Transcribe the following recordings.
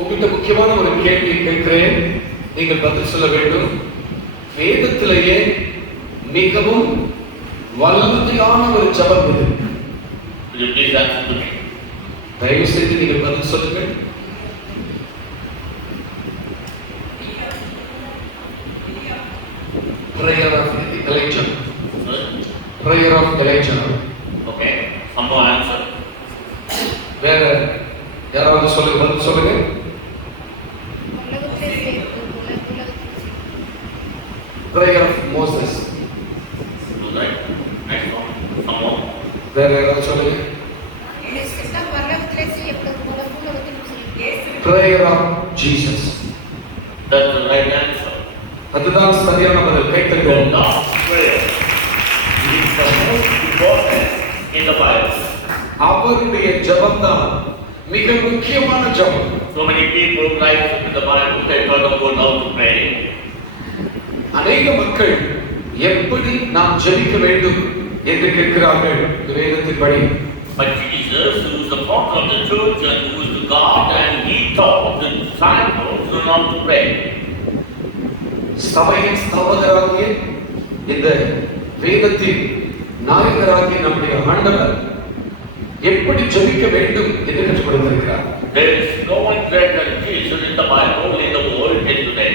உங்கள்கிட்ட முக்கியமான ஒரு கேள்வி கேட்கிறேன், நீங்கள் பதில் சொல்ல வேண்டும். வேதத்திலேயே மிகவும் வல்லமையான ஒரு ஜெபம் இது. தயவு செய்து நீங்கள் பதில் சொல்லுங்கள். Prayer of Elijah. Prayer of Elijah. Okay, some more answer. வேற யாராவது சொல்லுங்க, பதில் சொல்லுங்க. Prayer of Moses. Right. Next one. Some more. வேற யாராவது சொல்லுங்க. Prayer of Jesus. That's the right answer. அதுதான் சரியான பதில். கைத்தட்டுவோம். The Lord's Prayer is the most important in the Bible. அவருடைய ஜெபம் தான் மிக முக்கியமான ஜெபம். So many people write in the Bible they talk about how to pray. அநேக மக்கள் எப்படி நாம் ஜெபிக்க வேண்டும் என்று கேட்கிறார்கள் வேதத்தின்படி. But Jesus, who is the founder of the church and who is the God, and he taught the disciples how to pray. சபையின் ஸ்தாபகராகிய இந்த வேதத்தின் நாயகராகிய நம்முடைய ஆண்டவர் எப்படி ஜெபிக்க வேண்டும் என்று கற்றுக் கொடுத்திருக்கிறார். There is no one greater than Jesus in the Bible in the world till today.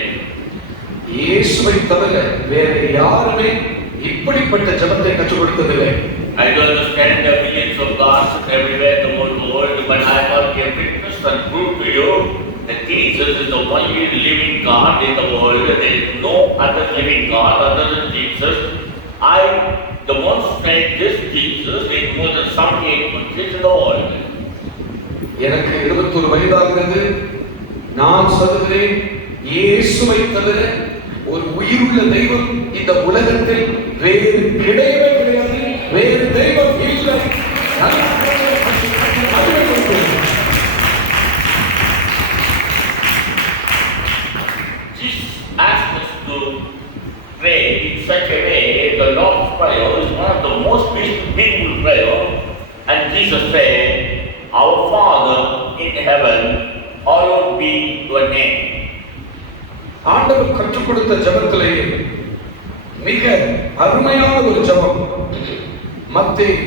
இயேசுவை தவிர வேறு யாருமே இப்படிப்பட்ட ஜெபத்தை கற்றுக் கொடுத்ததில்லை. I don't understand the millions of gods everywhere in the world, but I have a witness and prove to you that Jesus is the only living God in the world. There is no other living God other than Jesus. I demonstrate this Jesus in more than 78 countries in the world. எனக்கு 21 வயதாகிறது. நான் சொல்கிறேன், இயேசுவை தவிர ஒரு உயிருள்ள தெய்வம் இந்த உலகத்தில் வேறு கிடையவே கிடையாது. வேறு தெய்வம் இல்லை. Jesus asked us to pray in such a way. The Lord's Prayer is one of the most beautiful prayer. And Jesus said, "Our Father in heaven, hallowed be your name." ஆண்டவர் கற்றுக் கொடுத்த ஜெபத்திலேயே மிக அருமையான ஒரு ஜெபம். மத்தேயு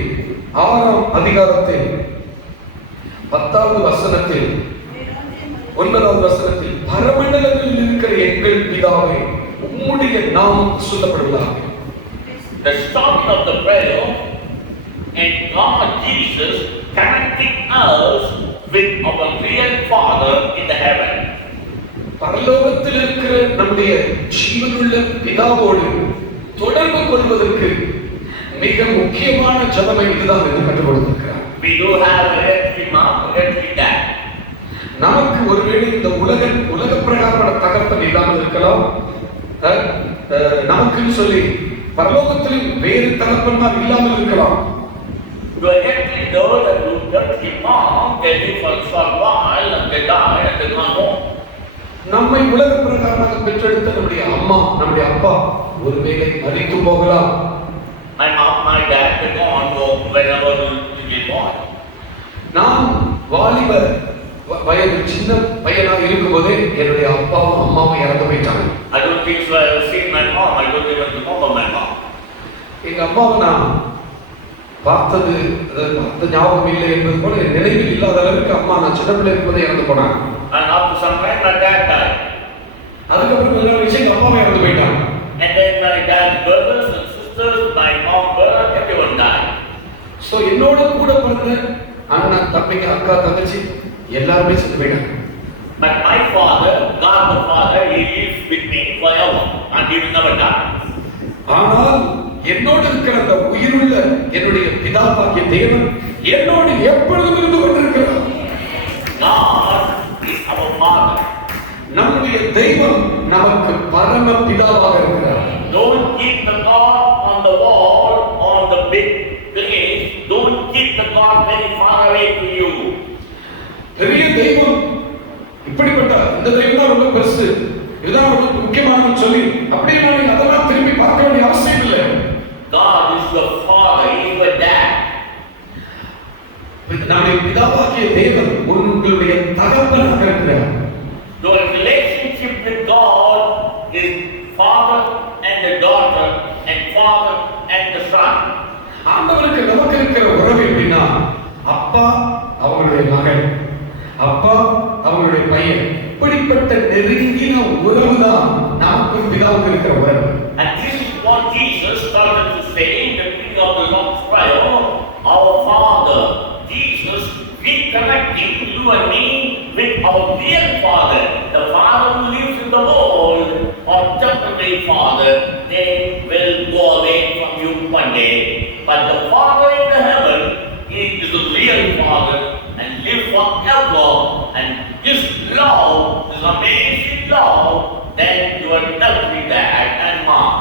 6ஆம் அதிகாரத்தில் 10வது வசனத்தில் 9வது வசனத்தில், பரமண்டலத்தில் இருக்கிற எங்கள் பிதாவே, உம்முடைய நாமம் சுத்தப்படுவதாக. The starting of the prayer and God Jesus connecting us with our real Father in the heaven. பரலோகத்தில் இருக்கிற நம்முடைய ஜீவனுள்ள பிதாவோடு தொடர்பு கொள்வதற்கு மிக முக்கியமான ஜெபம் இதுதான் என்று கற்றுக் கொடுத்திருக்கிறார். We do have a earthly mom, earthly dad. நமக்கு ஒருவேளை இந்த உலக பிரகாரமான தகப்பன் இல்லாமல் இருக்கலாம். நமக்குன்னு சொல்லி பரலோகத்திலும் வேறு தகப்பன்மார் இல்லாமல் இருக்கலாம். Your earthly dad and your earthly mom, they live for a short while and they die and they come home. நம்மை உலக பிரகாரமாக பெற்றெடுத்த நம்முடைய அம்மா, நம்முடைய அப்பா ஒருவேளை மரித்து போகலாம். My mom, my dad, they go on home whenever we get born. நான் வாலிப வயது சின்ன பையனாக இருக்கும்போதே என்னுடைய அப்பாவும் அம்மாவும் இறந்து போயிட்டாங்க. I don't think so. I have seen my mom. I don't even remember my mom. எங்க அம்மாவை நான் பார்த்தது ஞாபகம் இல்லை என்பது போல நினைவில் இல்லாத அளவுக்கு அம்மா நான் சின்ன பிள்ளை இருக்கும்போதே இறந்து போனாங்க. And after some time, my dad died. அதுக்கப்புறம் கொஞ்ச நாள் கழிச்சு எங்க அப்பாவும் இறந்து போயிட்டாங்க. And then my dad's brothers and sisters, my mom, brother, everyone died. So என்னோட கூட பிறந்த அண்ணன், தம்பிங்க, அக்கா, தங்கச்சி எல்லாருமே செத்து போயிட்டாங்க. But my father, God the Father, he lives with me forever and he will never die. ஆனால் என்னோடு இருக்கிற அந்த உயிருள்ள என்னுடைய பிதாவாகிய தேவன் என்னோடு எப்பொழுதும் இருந்து கொண்டிருக்கிறார். God is our Father. நம்முடைய தெய்வம் நமக்கு பரம பிதாவாக இருக்கிறார். Don't keep the God on the wall, on the big place. Don't keep the God very far away to you. பெரிய தெய்வம் இப்படிப்பட்ட இந்த தெய்வம் தான் ரொம்ப பெருசு, இதுதான் ரொம்ப முக்கியமானது சொல்லி அப்படியே நான் அதெல்லாம் திரும்பி பார்க்க வேண்டிய அவசியம் இல்லை. God is your Father, he is your dad. நம்முடைய பிதாவாகிய தேவன் உங்களுடைய தகப்பனாக இருக்கிறார். with God is father and the daughter and father and the son. ஆண்டவருக்கு நமக்கு இருக்கிற உறவு எப்படின்னா அப்பா அவங்களுடைய மகன், அப்பா அவங்களுடைய பையன், இப்படிப்பட்ட நெருங்கின உறவு தான் நமக்கும் பிதாவுக்கு இருக்கிற உறவு. And this is what Jesus started to say in the beginning of the Lord's Prayer. Our Father, Jesus reconnecting you and me with our real Father, the Father who lives in the world, or temporary Father. They will go away from you one day. But the Father in the heaven, He is the real Father and live forever. And His love is amazing love. Then you are every dad and mom.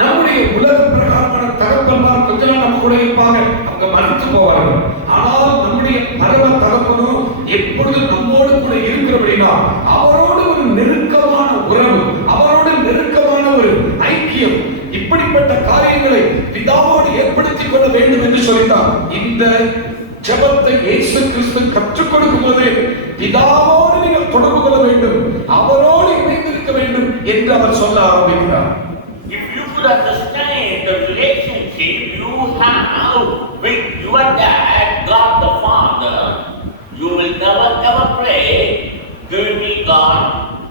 நம்முடைய உலக பிரகாரமான தகப்பன்மார் கொஞ்ச நாள் நம்ம கூட இருப்பாங்க, அவங்க மறைத்து போவார்கள். ஆனால் நம்முடைய பரம தகப்பனோ எப்பொழுது நம்மோடு கூட இருக்கிறபடினா அவரோடு ஒரு நெருக்கமான உறவு, அவரோடு நெருக்கமான ஒரு ஐக்கியம், இப்படிப்பட்ட காரியங்களை பிதாவோடு ஏற்படுத்திக் கொள்ள வேண்டும் என்று சொல்லிட்டார். இந்த ஜெபத்தை இயேசு கிறிஸ்து கற்றுக் கொடுக்கும் போது பிதாவோடு நீங்கள் தொடர்பு கொள்ள வேண்டும், அவரோடு இணைந்திருக்க வேண்டும் என்று அவர் சொல்ல ஆரம்பிக்கிறார். If you could understand the relationship you have with your dad, God the Father, you will never ever pray, give me God,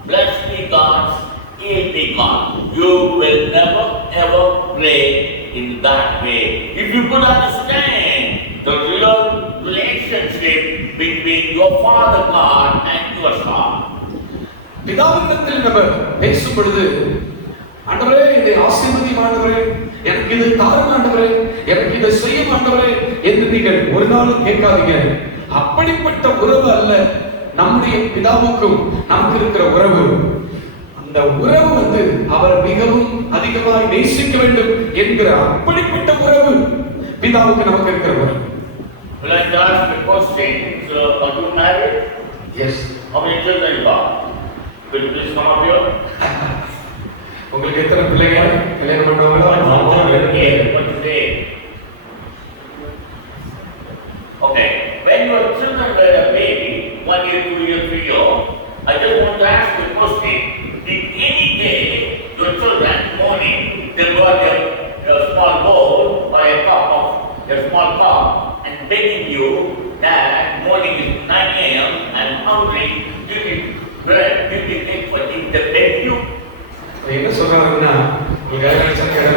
bless me God, heal me God. You will never ever pray in that way. If you could understand the real relationship between your Father God and your Son. பிதாவினிடத்தில் நம்ம பேசும் பொழுது, ஆண்டவரே இதை ஆசீர்வதியும் ஆண்டவரே, எனக்கு இதை தாரும் ஆண்டவரே, எனக்கு இதை செய்யும் ஆண்டவரே என்று நீங்கள் ஒரு நாளும் கேட்காதீங்க. அப்படிப்பட்ட உறவு அல்ல நம்முடைய பிதாவுக்கும் நமக்கு இருக்கிற உறவு. அந்த உறவு அவர் மிகவும் அதிகமாக நேசிக்க வேண்டும் என்கிற அப்படிப்பட்ட உறவு பிதாவுக்கு நமக்கு இருக்கிற உறவு. Will I ask the question? Are you married? Yes. How many children you have? Will you please come up here? உங்களுக்கு எத்தனை பிள்ளைங்க? கல்யாணம் பண்ணவங்களா? Okay. When your children were a baby, 1 year, 2 year, 3 year, I just want to ask you a question. Did any day your children morning they got a small bowl or a cup of a small cup and begging you that morning is 9 a.m. I'm hungry, give me bread, give me cake for eat, they beg you? என்ன சொல்றாங்கன்னா,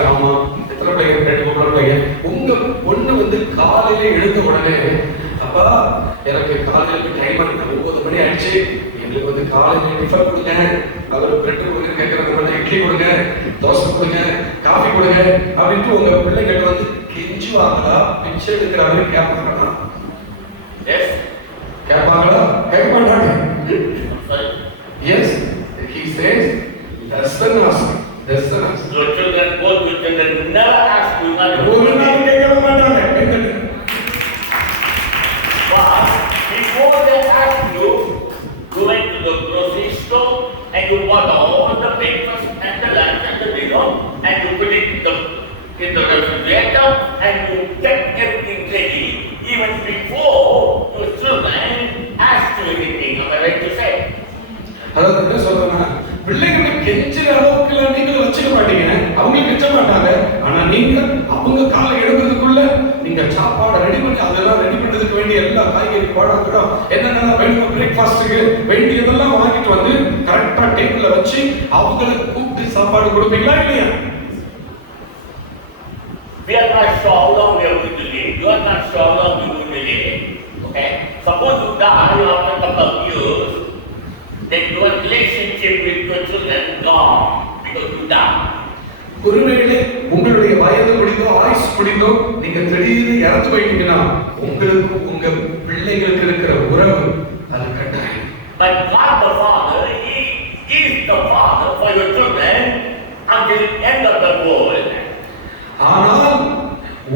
ஆமா எத்தனை பிள்ளைங்க? 2 பிள்ளைங்க. உங்க பொண்ணு காலையில எழுந்த உடனே, அப்பா எனக்கு காலையில டைம் இருக்கு, 9 மணி ஆயிடுச்சு, எங்களுக்கு காலையில டிஃபன் கொடுங்க, அவர் பிரெட் கொடுங்க, கேட்கறது இட்லி கொடுங்க, தோசை கொடுங்க, காஃபி கொடுங்க அப்படின்ட்டு உங்க பிள்ளைங்க கெஞ்சுவாங்களா? பிச்சை எடுக்கிற மாதிரி கேட்பாங்களா? கேட்பாங்களா? கேட்க மாட்டாங்க. Yes, he says less than us. Your children, both your children never ask you not to. ஒரு நாள் கேட்க மாட்டாங்க. But before they ask you, you went to the grocery store and you bought all the breakfast and the lunch and the dinner and you put it in the refrigerator and you kept everything ready even before your children asked you anything. Am I right to say? அதாவது என்ன சொல்றேன்னா, பிள்ளைகளை கெஞ்சிற அளவுக்கு நீங்க வச்சுக்க மாட்டீங்க, அவங்க கெஞ்ச மாட்டாங்க. ஆனா நீங்க அவங்க காலை எழுதுறதுக்குள்ள நீங்க சாப்பாடு ரெடி பண்ணி அதெல்லாம் ரெடி பண்றதுக்கு வேண்டிய எல்லா காய்கறி பழங்களும் என்னென்ன வேணும் பிரேக்ஃபாஸ்ட்டுக்கு வேண்டியதெல்லாம் வாங்கிட்டு கரெக்டா டேபிள்ல வச்சு அவங்களை கூப்பிட்டு சாப்பாடு கொடுப்பீங்களா இல்லையா? We are not sure how long we are going to live. You are not sure how long you are going to live. Okay? Suppose you die after a couple of years, then your relationship with your children gone because you die. ஒருவேளை உங்களுடைய வயது முடிந்தோ ஆயுசு முடிந்தோ நீங்க திடீர்னு இறந்து போயிட்டீங்கன்னா உங்களுக்கு உங்க பிள்ளைகளுக்கு இருக்கிற உறவு அது கட்டாயம். But God the Father, He is the Father for your children until the end of the world. ஆனால்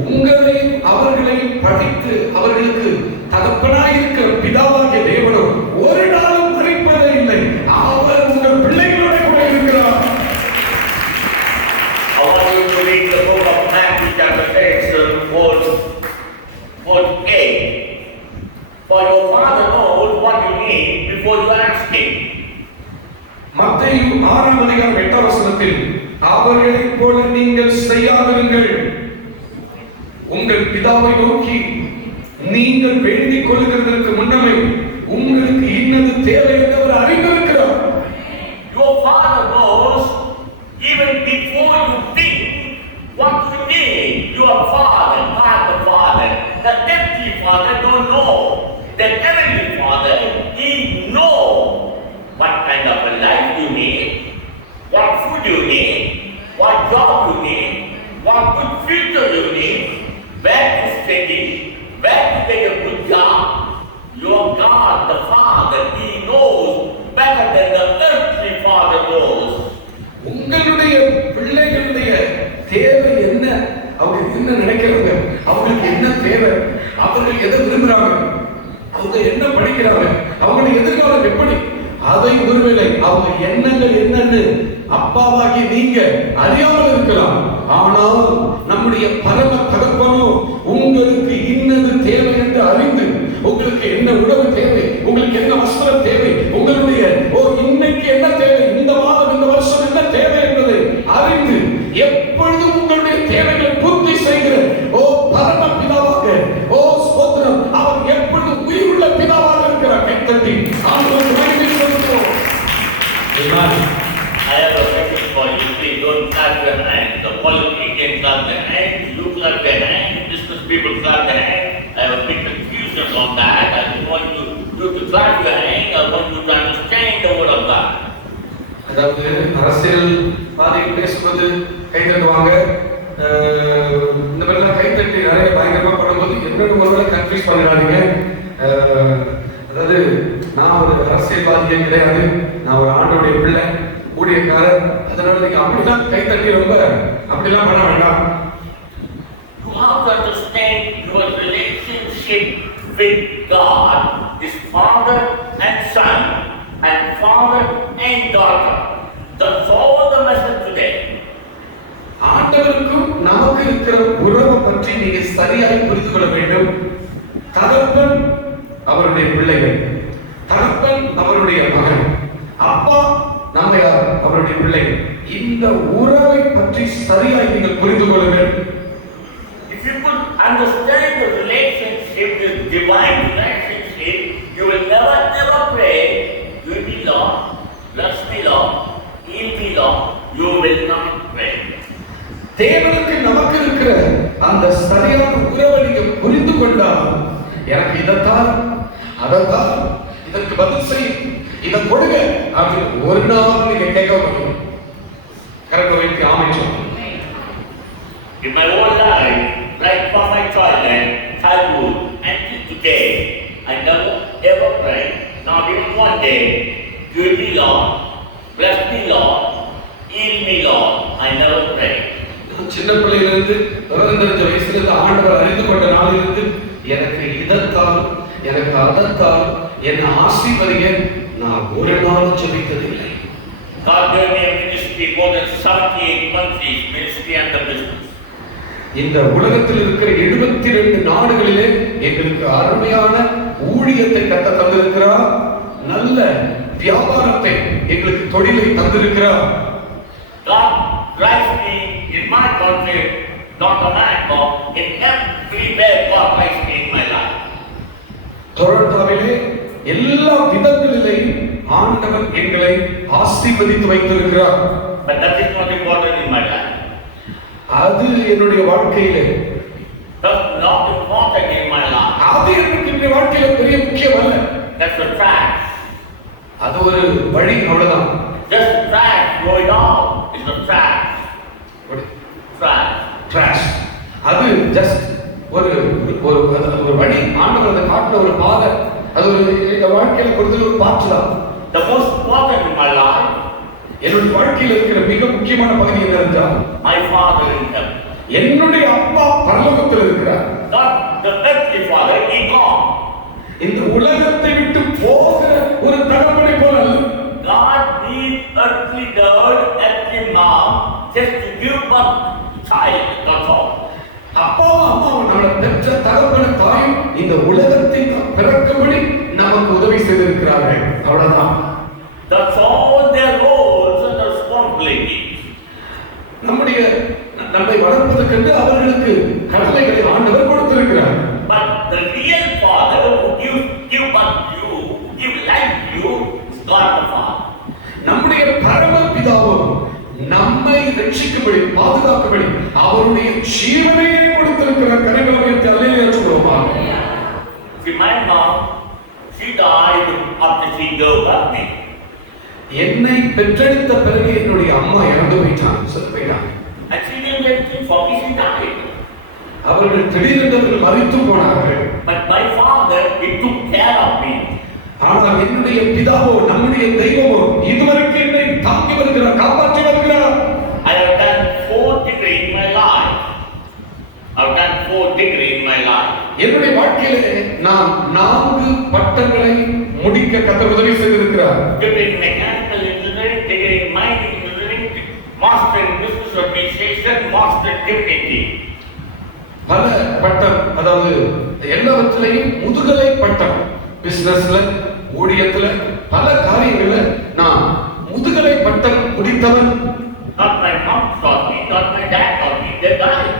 உங்களையும் அவர்களையும் படைத்து அவர்களுக்கு தகப்பனாய் இருக்கிற பிதாவாகிய தேவனும் ஒரு நாளும் மறைப்பதே இல்லை. அவர் உங்கள் பிள்ளைகளோட கூட இருக்கிறார். I want you to read the book of Matthew chapter 6, verse 8. For your Father knows what you need before you ask Him. மத்தேயு 6:8 அவர்களைப் போல நீங்கள் செய்யாதிருங்கள். உங்கள் பிதாவை நோக்கி நீங்கள் வேண்டிக் கொள்கிறதற்கு முன்னமே உங்களுக்கு இன்னது தேவை என்று அவர் அறிந்திருக்கிறார். Your Father knows even before you think what you need. Your Father, not the Father, the earthly Father don't know. The heavenly Father, He knows what kind of a life you need, what food you need, what job you need, what good future you need, where to study, where to get a good job. Your God, the Father, He knows better than the earthly Father knows. உங்களுடைய பிள்ளைகளுடைய தேவை என்ன, அவங்க என்ன நினைக்கிறாங்க, அவங்களுக்கு என்ன தேவை, அவர்கள் எதை விரும்புறாங்க, அவங்க என்ன படிக்கிறாங்க, அவங்களுடைய எதிர்காலம் எப்படி, அதை ஒருவேளை அவங்க எண்ணங்கள் என்னன்னு அப்பாவாகி நீங்க அறியாமல் இருக்கலாம். ஆனால் நம்முடைய பரம தகப்பனோ உங்களுக்கு இன்னது தேவை என்று அறிந்து, உங்களுக்கு என்ன உணவு தேவை, உங்களுக்கு என்ன வஸ்திரம் தேவை, உங்களுடைய இன்னைக்கு என்ன தேவை, இந்த மாதம் இந்த வருஷம் என்ன தேவை என்பதை அறிந்து எப்பொழுதும் உங்களுடைய தேவைகளை பூர்த்தி செய்கிற பரம பிதாவாக ஸ்தோத்திரம், அவர் எப்பொழுதும் உயிருள்ள பிதாவாக இருக்கிறார். கைத்தட்டி ஆண்டவருக்கு நன்றி சொல்லுவோம். I have a message for you. Please don't clap your hands. The politicians clap their hands, you clap their hands, business people clap their hands. I have a big confusion on that. I don't want you to clap your hands. I want you to understand the word of God. அதாவது அரசியல் பாதையில் பேசும்போது கை தட்டுவாங்க, இந்த மாதிரிலாம் கை தட்டி நிறைய பயங்கரமா பண்ணும்போது என்னோட ஒருவேளை கன்ஃபியூஸ் பண்ணிடாதீங்க. அதாவது நான் ஒரு அரசியல்வாதியே கிடையாது, நான் ஒரு ஆண்டோடைய பிள்ளை, ஊழியக்காரர். அதனால நீங்க அப்படிலாம் கை தட்டி ரொம்ப அப்படிலாம் பண்ண வேண்டாம். You have to understand your relationship with God is father and son and father and daughter. That's all the message today. ஆண்டவருக்கும் நமக்கு இருக்கிற உறவை பற்றி நீங்க சரியாக புரிந்து கொள்ள வேண்டும். தகப்பன் அவருடைய பிள்ளைகள், தகப்பன் அவருடைய மகன், அப்பா நம்ம யார், அவருடைய பிள்ளைகள். இந்த உறவை பற்றி சரியாக நீங்கள் புரிந்து கொள்ள வேண்டும். If you could understand the relationship, this divine relationship, you will never pray, you will be Lord, bless me Lord, heal me Lord, you will not pray. தேவனுக்கு நமக்கு இருக்கிற அந்த சரியான உறவை நீங்க புரிந்து கொண்டால், எனக்கு இதைத்தான் அதைத்தான் இதற்கு பதில் செய்யும், இதை கொடுங்க அப்படின்னு ஒரு நாள் நீங்க கேட்க முடியும். கரெக்டா வைத்து ஆமைச்சோம். In my whole life, right from my childhood until today, I never ever prayed, not even one day, give me Lord, bless me Lord, heal me Lord, I never prayed. சின்ன பிள்ளையிலிருந்து 15 வயசுல ஆண்டவர் அறிந்து கொண்ட நாளிலிருந்து எனக்கு இதத்தால் எனக்கு அதத்தால் என்னை ஆசீர்வதிங்க நான் ஒரு நாள் ஜெபித்ததில்லை. God gave me a ministry more than 78 countries, ministry and the business. இந்த உலகத்தில் இருக்கிற 72 நாடுகளிலே எங்களுக்கு அருமையான ஊழியத்தை கத்த தந்திருக்கிறார். நல்ல வியாபாரத்தை எங்களுக்கு தொழிலை தந்திருக்கிறார். God drives me in my country, North America, in everywhere God drives me in my life. டொரண்டோவிலே எல்லா விதங்களிலேயும் ஆண்டவர் எங்களை ஆசீர்வதித்து வைத்திருக்கிறார். But that is not important in my life. அது என்னுடைய வாழ்க்கையிலே That's not important in my life. அது என்னுடைய வாழ்க்கையில பெரிய முக்கியம் அல்ல. That's a trash. அது ஒரு வழி, அவ்வளவுதான். Just trash going on is a trash. Trash. Trash. அது just ஒரு வழி, ஆண்டவர் அதை காட்டின ஒரு பாதை, அது ஒரு எங்க வாழ்க்கையில கொடுத்த ஒரு பாட்டு தான். The most important in my life, என்னுடைய வாழ்க்கையில் இருக்கிற மிக முக்கியமான பகுதி என்னவென்றால் my father in heaven. என்னுடைய அப்பா பரலோகத்தில் இருக்கிறார். Not the earthly father, he gone. இந்த உலகத்தை விட்டு போகிற ஒரு தகப்பனை போல அல்ல. God needs earthly dad, earthly mom, just to give birth child, that's all. அப்பாவும் அம்மாவும் நம்மளை பெற்ற தகப்பன தாயும் இந்த உலகத்தில் பிறக்கும்படி நமக்கு உதவி செய்திருக்கிறார்கள், அவ்வளவுதான். That's all their role. God the Father. நம்முடைய பரமபிதாவும் நம்மை ரட்சிக்கும்படி பாதுகாக்கும்படி அவருடைய ஜீவனையே கொடுத்திருக்கிற கனிமயத்தை அல்லேலூயா சொல்லுவோமா. See, my mom, she died after she gave up me. என்னை பெற்றெடுத்த பிறகு என்னுடைய அம்மா இறந்து போயிட்டாங்க, செத்து போயிட்டாங்க. And she didn't get anything for me, she died. அவர்கள் திடீரென்று மரித்து போனார்கள். But my father, he took care of me. ஆனால் என்னுடைய பிதாவோ நம்முடைய தெய்வமோ இதுவரைக்கும் என்னை தாங்கி வருகிறார், காப்பாற்றி வருகிறார். I have done 4 degrees in my life. I have done 4 degrees in my life. என்னுடைய வாழ்க்கையிலே நான் 4 பட்டங்களை முடிக்க கர்த்தர் உதவி செய்திருக்கிறார். Degree in mechanical engineering, degree in mining engineering, master in business administration, master in divinity. பல பட்டம், அதாவது எல்லாவற்றிலையும் முதுகலை பட்டம். பிசினஸ்ல, ஊழியத்துல, பல காரியங்கள்ல நான் முதுகலை பட்டம் முடித்தவன். Not my mom taught me, not my dad taught me, they died.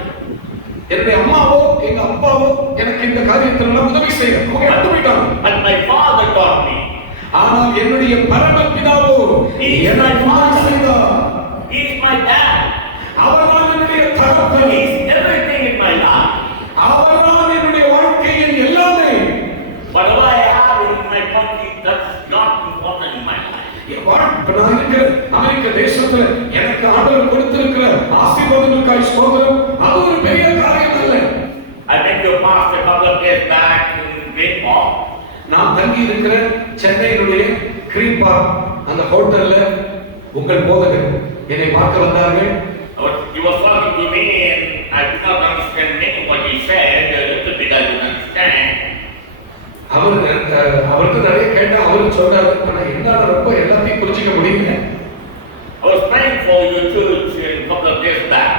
என்னுடைய அம்மாவோ எங்க அப்பாவோ எனக்கு இந்த காரியத்துல உதவி செய்ய அவங்க இறந்து போயிட்டாங்க. But my father taught me. ஆனால் என்னுடைய பரமபிதாவோ எனக்கு உதவி செய்தார். He is my dad. அவர்தான் என்னுடைய தகப்பன். He is everything in my life. அவர்தான் என்னுடைய வாழ்க்கையின் எல்லாமே. Whatever I have in my country, that's not important in my life. நான் இருக்கிற அமெரிக்க தேசத்துல எனக்கு ஆண்டவர் கொடுத்திருக்கிற ஆசீர்வாதங்களுக்காய் ஸ்தோத்திரம். அது ஒரு பெரிய காரியம் அல்ல. I went to a pastor a couple of days back in Green Park. நான் தங்கி இருக்கிற சென்னையினுடைய கிரீன் பார்க் அந்த ஹோட்டல்ல உங்கள் போதகர் என்னை பார்க்க வந்தார்கள். He was talking to me and I did not understand many what he said. A little bit I didn't understand. அவருக்கு நிறைய கேட்டா அவரு சொல்றாரு, ஆனா என்னால ரொம்ப எல்லாத்தையும் புரிஞ்சுக்க முடியல. I was praying for your church a couple of days back.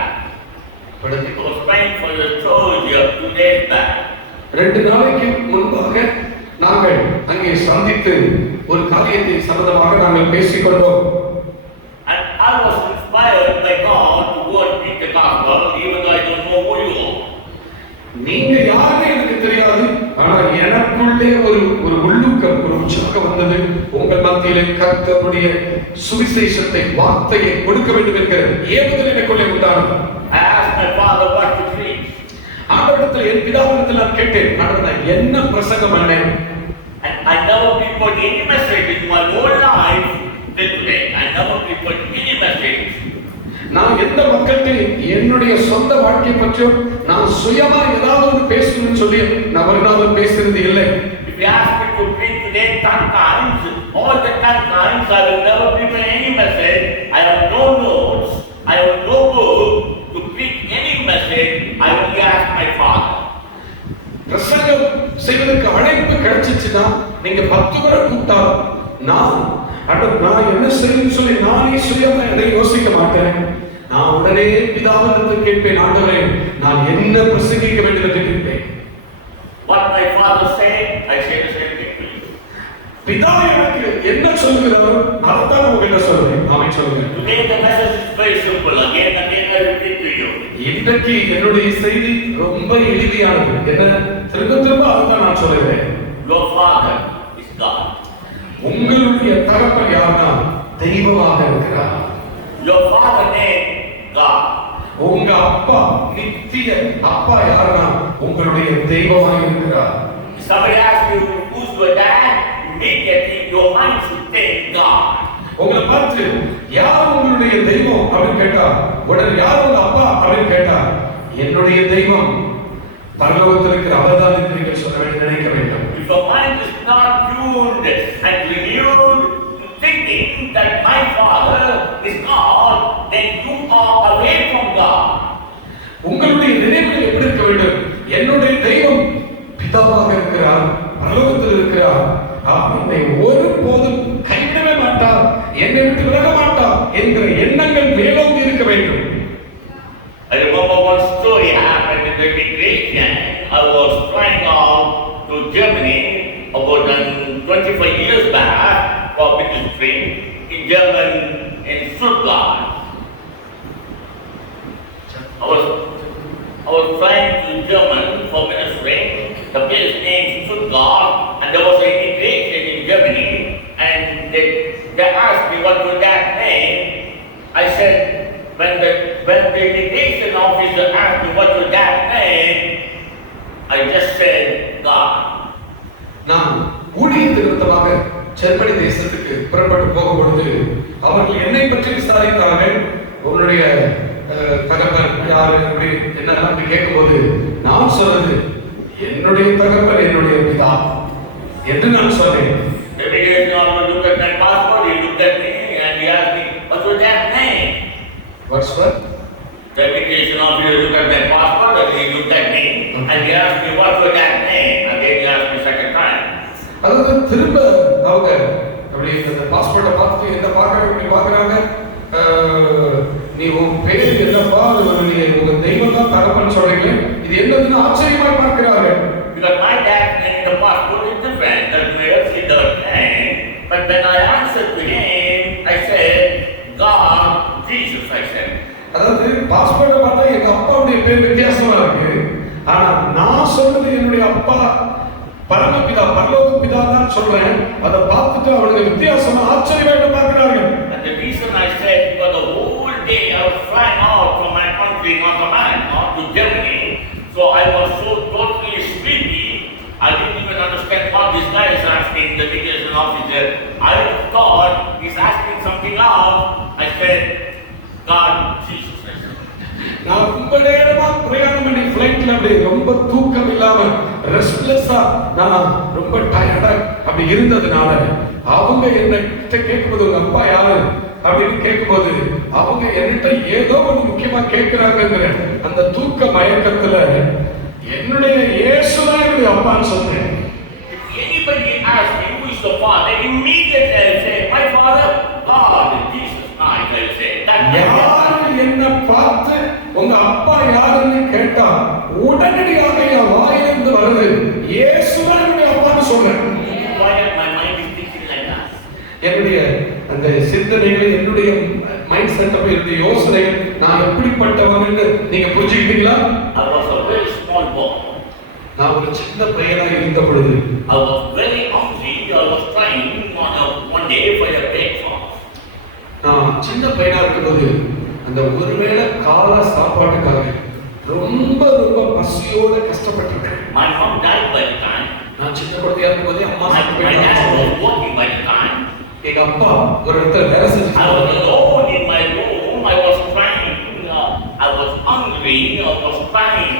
I was praying for your church 2 days back. 2 நாளைக்கு முன்பாக நாங்கள் அங்கே சந்தித்து ஒரு காரியத்தை சம்பந்தமாக நாங்கள் பேசிக்கொண்டோம். And I was inspired by God to go and preach the gospel even though I don't know who you are. நீங்க யாருன்னு எனக்கு தெரியாது, ஆனா எனக்குள்ளே ஒரு உள்ளுக்கம், ஒரு உற்சாகம் வந்தது. உங்கள் மத்தியிலே கர்த்தருடைய சுவிசேஷத்தை, வார்த்தையை கொடுக்க வேண்டும் என்கிற ஏவுதல் எனக்குள்ளே உண்டானது. I asked my father what to preach. ஆண்டவரிடத்தில், என் பிதாவிடத்தில் நான் கேட்டேன், ஆண்டவரே நான் என்ன பிரசங்கம் பண்ணேன்? And I never preached any message in my whole life till today. I never preached any message. நான் எந்த மக்கள்கிட்ட என்னுடைய சொந்த வாழ்க்கை பற்றியோ நான் சுயமா ஏதாவது ஒன்று பேசணும்னு சொல்லி நான் ஒரு நாள் பேசுறது இல்லை. If you ask me to preach today 10 times, all the 10 times I will never prepare any message. I have no notes. I have no book to preach any message. I will ask my father. பிரசங்கம் செய்வதற்கு அழைப்பு கிடைச்சிச்சுன்னா நீங்க 10 முறை கூப்பிட்டா நான் என்ன செய்யணும்னு சொல்லி நானே சுயமா எதை யோசிக்க மாட்டேன். நான் உடனே பிதாவிடத்தில் கேட்பேன், ஆண்டவரே நான் என்ன பிரசங்கிக்க வேண்டும் என்று கேட்பேன். What my father said, I say the same thing to you. பிதா எனக்கு என்ன சொல்கிறாரோ அதைத்தான் உங்ககிட்ட சொல்றேன். ஆமென் சொல்லுங்க. Today the message is very simple. Again I repeat to you. இன்றைக்கு என்னுடைய செய்தி ரொம்ப எளிமையானது. என்ன திரும்ப அதுதான் நான் சொல்றேன். Your father is God. உங்களுடைய தகப்பன் யார்னா தெய்வமாக இருக்கிறார். Your father name God. உங்க அப்பா நித்திய அப்பா யார்னா உங்களுடைய தெய்வமாக இருக்கிறார். Somebody asks you who's your dad, immediately your mind should think God. உங்களை பார்த்து யார் உங்களுடைய தெய்வம் அப்படின்னு கேட்டா உடனே யார் உங்க அப்பா அப்படின்னு கேட்டா என்னுடைய தெய்வம் பரலோகத்தில் இருக்கிற அவர்தான் என்று நீங்கள் சொல்ல வேண்டும், நினைக்க வேண்டும். If your mind is not tuned and renewed thinking that my father is God, then you are away from God. உங்களுடைய நினைவுகள் எப்படி இருக்க வேண்டும்? என்னுடைய தெய்வம் பிதாவாக இருக்கிறார், பரலோகத்தில் இருக்கிறார், என்னை ஒருபோதும் கைவிடவே மாட்டார், என்னை விட்டு விலக மாட்டார் என்கிற எண்ணங்கள் மேலோங்கி இருக்க வேண்டும். I remember one story happened in the immigration. I was flying out to Germany about 25 years back for ministry in German in Stuttgart. I was flying to German for ministry. The place named Stuttgart, and there was an immigration in Germany, and they they asked me what was that name. I said, when the immigration officer asked me what was that name, I just said, God. நான் ஊழியர் நிமித்தமாக Germany தேசத்துக்கு புறப்பட்டு போகும்பொழுது அவர்கள் என்னை பற்றி விசாரித்தார்கள். உன்னுடைய தகப்பன் யாரு என்ன கேட்கும்போது நான் சொன்னது என்னுடைய தகப்பன் என்னுடைய பிதா என்று நான் சொன்னேன். The immigration officer looked at my passport, he looked at me and he asked me, what was that name? What's what? The immigration officer looked at my passport and he looked at me and he asked me, what was that name? Again he asked me second time. அதாவது திரும்ப அவங்க அப்படி அந்த பாஸ்போர்ட்டை பார்த்துட்டு என்ன பார்க்கறாங்க இப்படி பார்க்கறாங்க. நீ உன் பேரு என்னப்பா, நீ உங்க தெய்வம் தான் தகப்பன் சொல்றீங்க, இது என்னதுன்னு ஆச்சரியமாய் பார்க்கிறார்கள். Because my dad's name in the passport is different. That male see the name. But when I answered to him, I said, God, Jesus, I said. அதாவது பாஸ்போர்ட்டை பார்த்தா எங்க அப்பாவுடைய பேர் வித்தியாசமா இருக்கு. ஆனா நான் சொல்றது என்னுடைய அப்பா பரமபிதா பரலோக பிதா தான் சொல்றேன். அதை பார்த்துட்டு அவங்களுக்கு வித்தியாசமா ஆச்சரியமா பார்க்கிறார்கள். And the reason I said, for the whole day I was flying out from my country, North America, to Germany. So I was so totally sleepy, I didn't even understand what this guy is asking, the immigration officer. I thought he's asking something else. I said, God, Jesus. நான் ரொம்ப நேரமா பிரயாணம் பண்ணி ஃளைட்ல அப்படியே ரொம்ப தூக்கம் இல்லாம ரெஸ்ட்லெஸ்ஸா நான் ரொம்ப டயர்டா அப்படி இருந்ததுனால அவங்க என்ன கேட்கும்போது உங்க அப்பா யாரு அப்படின்னு கேட்கும்போது அவங்க என்கிட்ட ஏதோ ஒரு முக்கியமா கேட்கிறாங்கிற அந்த தூக்க மயக்கத்துல என்னுடைய இயேசுதான் என்னுடைய அப்பான்னு சொன்னேன். Anybody ask me who is the father, immediately I say, my father, God, Jesus. I say யாரு என்ன பார்த்து உங்க அப்பா யாருன்னு கேட்டா உடனடியாக என் வாயிலிருந்து வருது இயேசுதான் என்னுடைய அப்பான்னு சொல்றேன். என்னுடைய அந்த சிந்தனைகள், என்னுடைய மைண்ட் செட்டப், என்னுடைய யோசனைகள், நான் எப்படிப்பட்டவன்னு நீங்க புரிஞ்சுக்கிட்டீங்களா? நான் ஒரு சின்ன பையனாக இருந்த பொழுது I was very hungry. I was trying one day for a breakfast. நான் சின்ன பையனா இருக்கும்போது அந்த ஒருவேளை கால சாப்பாட்டுக்காக ரொம்ப ரொம்ப பசியோட கஷ்டப்பட்டிருக்கேன். My mom died by the time. நான் சின்ன குழந்தையா இருக்கும்போது அம்மா my dad was working by the time. எங்க அப்பா ஒரு இடத்துல வேலை செஞ்சுட்டு I was alone in my room. I was crying. I was hungry. I was crying.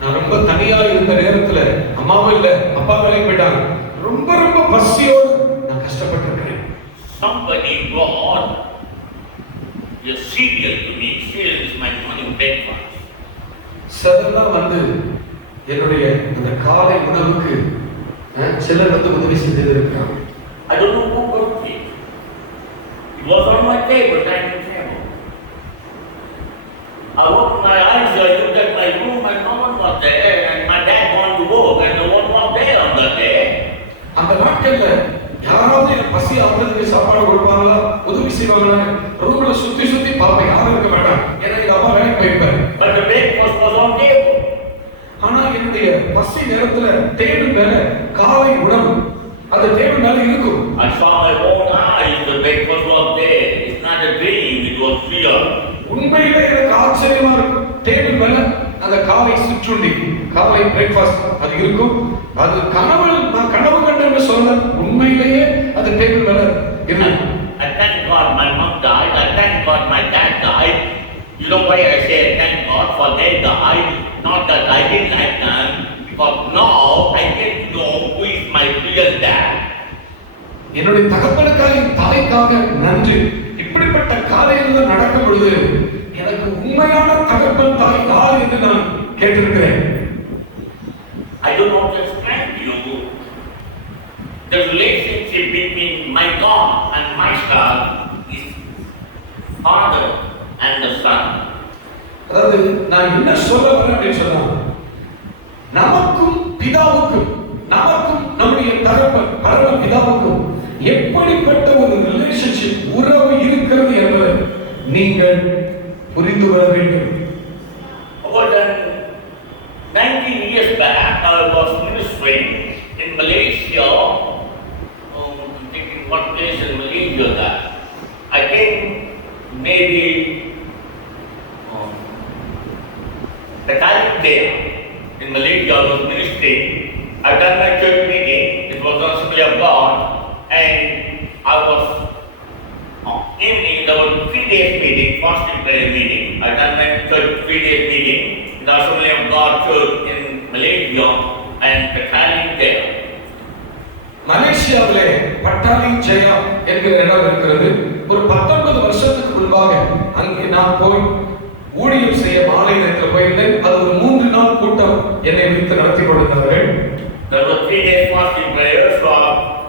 நான் ரொம்ப தனியா இருந்த நேரத்துல அம்மாவும் இல்ல, அப்பா வேலைக்கு போயிட்டாங்க. ரொம்ப ரொம்ப பசியோட நான் கஷ்டப்பட்டிருக்கேன். Somebody brought a cereal to me. Cereal is my morning breakfast. Sadhana வந்து என்னுடைய அந்த காலை உணவுக்கு சிலர் வந்து உதவி செஞ்சிருக்காங்க. I don't know who brought it. It was on my table, dining table. I opened my eyes, I looked at my room and no one was there, and my dad wanted to work and no one was there on that day. அந்த நாட்கள்ல யாராவது எனக்கு பசி ஆத்துறதுக்கு சாப்பாடு கொடுப்பாங்களா, உதவி செய்வாங்களா, ரூம்ல சுத்தி சுத்தி பாப்பேன், யாரும் இருக்க மாட்டாங்க, ஏன்னா எங்க அப்பா வேலைக்கு போயிருப்பாரு. But the breakfast was on table. ஆனா என்னுடைய பசி நேரத்துல டேபிள் மேல காலை உணவு அந்த டேபிள் மேல இருக்கும். I saw my own eyes, the breakfast was there. It's not a dream, it was real. உண்மையிலே எனக்கு ஆச்சரியமா இருக்கும். டேபிள் மேல அந்த காலை சிற்றுண்டி, காலை பிரேக்ஃபாஸ்ட் அது இருக்கும். அது நான் கனவு கண்டேன்னு சொல்ல, உண்மையிலேயே அது டேபிள் மேல இருக்கு. I thank God my mom died. I thank God my dad died. You know why I say thank God for they died? Not that I didn't like them, but now I get to know who is my real dad. என்னுடைய தகப்பனுக்காக, என் தாய்க்காக நன்றி. இப்படிப்பட்ட காலையில் நடக்கும் பொழுது எனக்கு உண்மையான தகப்பன் தாய் யார் என்று நான் கேட்டிருக்கிறேன். I don't want to explain to you the relationship between my God and myself is father and the son. அதாவது நான் என்ன சொல்ல வரேன் அப்படின்னு சொன்னா, நமக்கும் பிதாவுக்கும், நமக்கும் நம்முடைய தகப்பன் பரம பிதாவுக்கும் எப்படிப்பட்ட ஒரு ரிலேஷன்ஷிப், உறவு இருக்கிறது என்பதை நீங்கள் புரிந்து கொள்ள வேண்டும். About 19 years back, I was ministering in Malaysia. Thinking what place in Malaysia? procedure that. I think maybe the time there in Malaysia was ministering. I've done my church meeting. It was on Assembly of God, and I was evening. There was 3 days meeting, fasting prayer meeting. I've done my church 3 days meeting in the Assembly of God Church in Malaysia and the time there. மலேசியாவிலே பட்டாளி ஜெயா என்கிற இடம் இருக்கிறது. ஒரு 19 வருஷத்துக்கு முன்பாக அங்கே நான் போய் ஊழியம் செய்ய மாலை நேரத்தில் போயிருந்தேன். அது ஒரு 3 நாள் கூட்டம் என்னை வைத்து நடத்தி கொண்டிருந்தார்கள். There were 3 days fasting prayer, so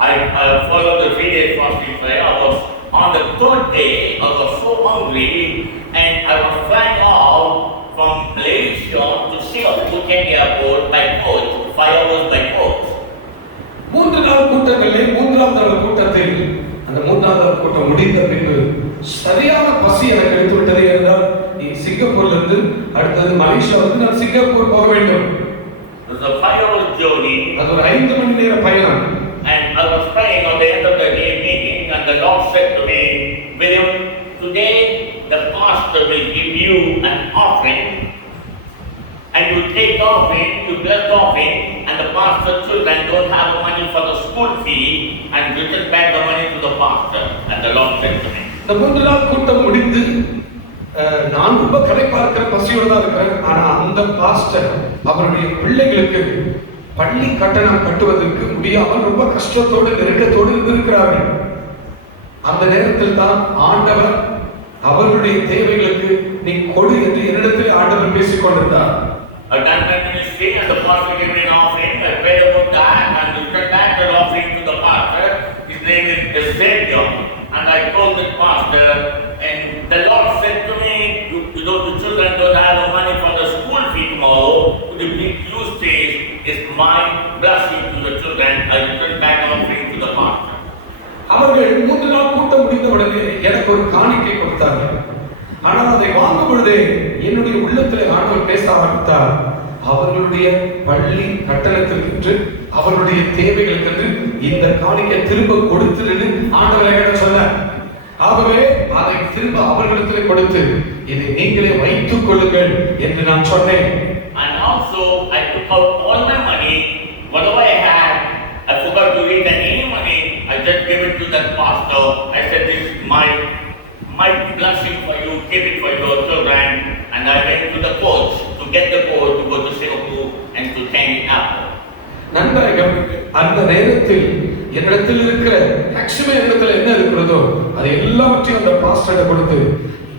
I followed the 3 days fasting prayer. I was on the 3rd day. I was so hungry, and I was flying out from Malaysia to Singapore Airport by coach, 5 hours by coach. 3 நாள் கூட்டங்களில் 3ஆம் நாள் கூட்டத்தில் அந்த 3ஆம் நாள் கூட்டம் முடிந்த பின்பு சரியான பசி எனக்கு எடுத்து விட்டது. என்றால் சிங்கப்பூர்ல இருந்து அடுத்தது மலேசியா வந்து நான் சிங்கப்பூர் போக வேண்டும். It was a 5-hour journey. அது ஒரு 5 மணி நேர பயணம். And I was praying on the end of the day meeting, and the Lord said to me, William, today the pastor will give you an offering, and you take the offering, you bless the offering, and the pastor's children don't have money for the school fee, and return back the money to the pastor. And the Lord said to me. இந்த 3 நாள் கூட்டம் முடிந்து நான் ரொம்ப களைப்பா இருக்கிற பசியோட தான் இருக்கிறேன். ஆனா அந்த பாஸ்டர் அவருடைய பிள்ளைகளுக்கு பள்ளி கட்டணம் கட்டுவதற்கு முடியாமல் ரொம்ப கஷ்டத்தோடு நெருக்கத்தோடு இருந்திருக்கிறார்கள். அந்த நேரத்தில் தான் ஆண்டவர் அவர்களுடைய தேவைகளுக்கு நீ கொடு என்று என்னிடத்தில் ஆண்டவர் பேசிக் கொண்டிருந்தார். I've done my ministry, and the pastor gave me an offering. I prayed about that and returned back that offering to the pastor. His name is Savior. And I told the pastor, and the Lord said to me, you know, the children don't have no money for the school fee tomorrow. Could you please use this? It's my blessing to the children. I returned back the offering to the pastor. அவர்கள் 3 நாள் கூட்டம் முடிந்த உடனே எனக்கு ஒரு காணிக்கை கொடுத்தார்கள். ஆனால் அதை வாங்கும் பொழுதே என்னுடைய உள்ளத்திலே ஆண்டவர் பேச ஆரம்பித்தார். அவர்களுடைய பள்ளி கட்டணத்திற்கு அவர்களுடைய தேவைகளுக்கு இந்த காணிக்கை திரும்ப கொடுத்துன்னு ஆண்டவர் என்கிட்ட சொன்னார். ஆகவே அதை திரும்ப அவர்களுக்கு கொடுத்து இதை நீங்களே வைத்துக் கொள்ளுங்கள் என்று நான் சொன்னேன். And also I took out all my money, whatever I had. I forgot to return any money. I just gave it to that pastor. I said, this is my blessing for you, keep it for your children. And I went to the coach to get the coach to go to Singapore and to Changi Airport. நண்பர்கள், அந்த நேரத்தில் என்னிடத்தில் இருக்கிற maximum என்னிடத்தில் என்ன இருக்கிறதோ அதை எல்லாவற்றையும் அந்த பாஸ்டரை கொடுத்து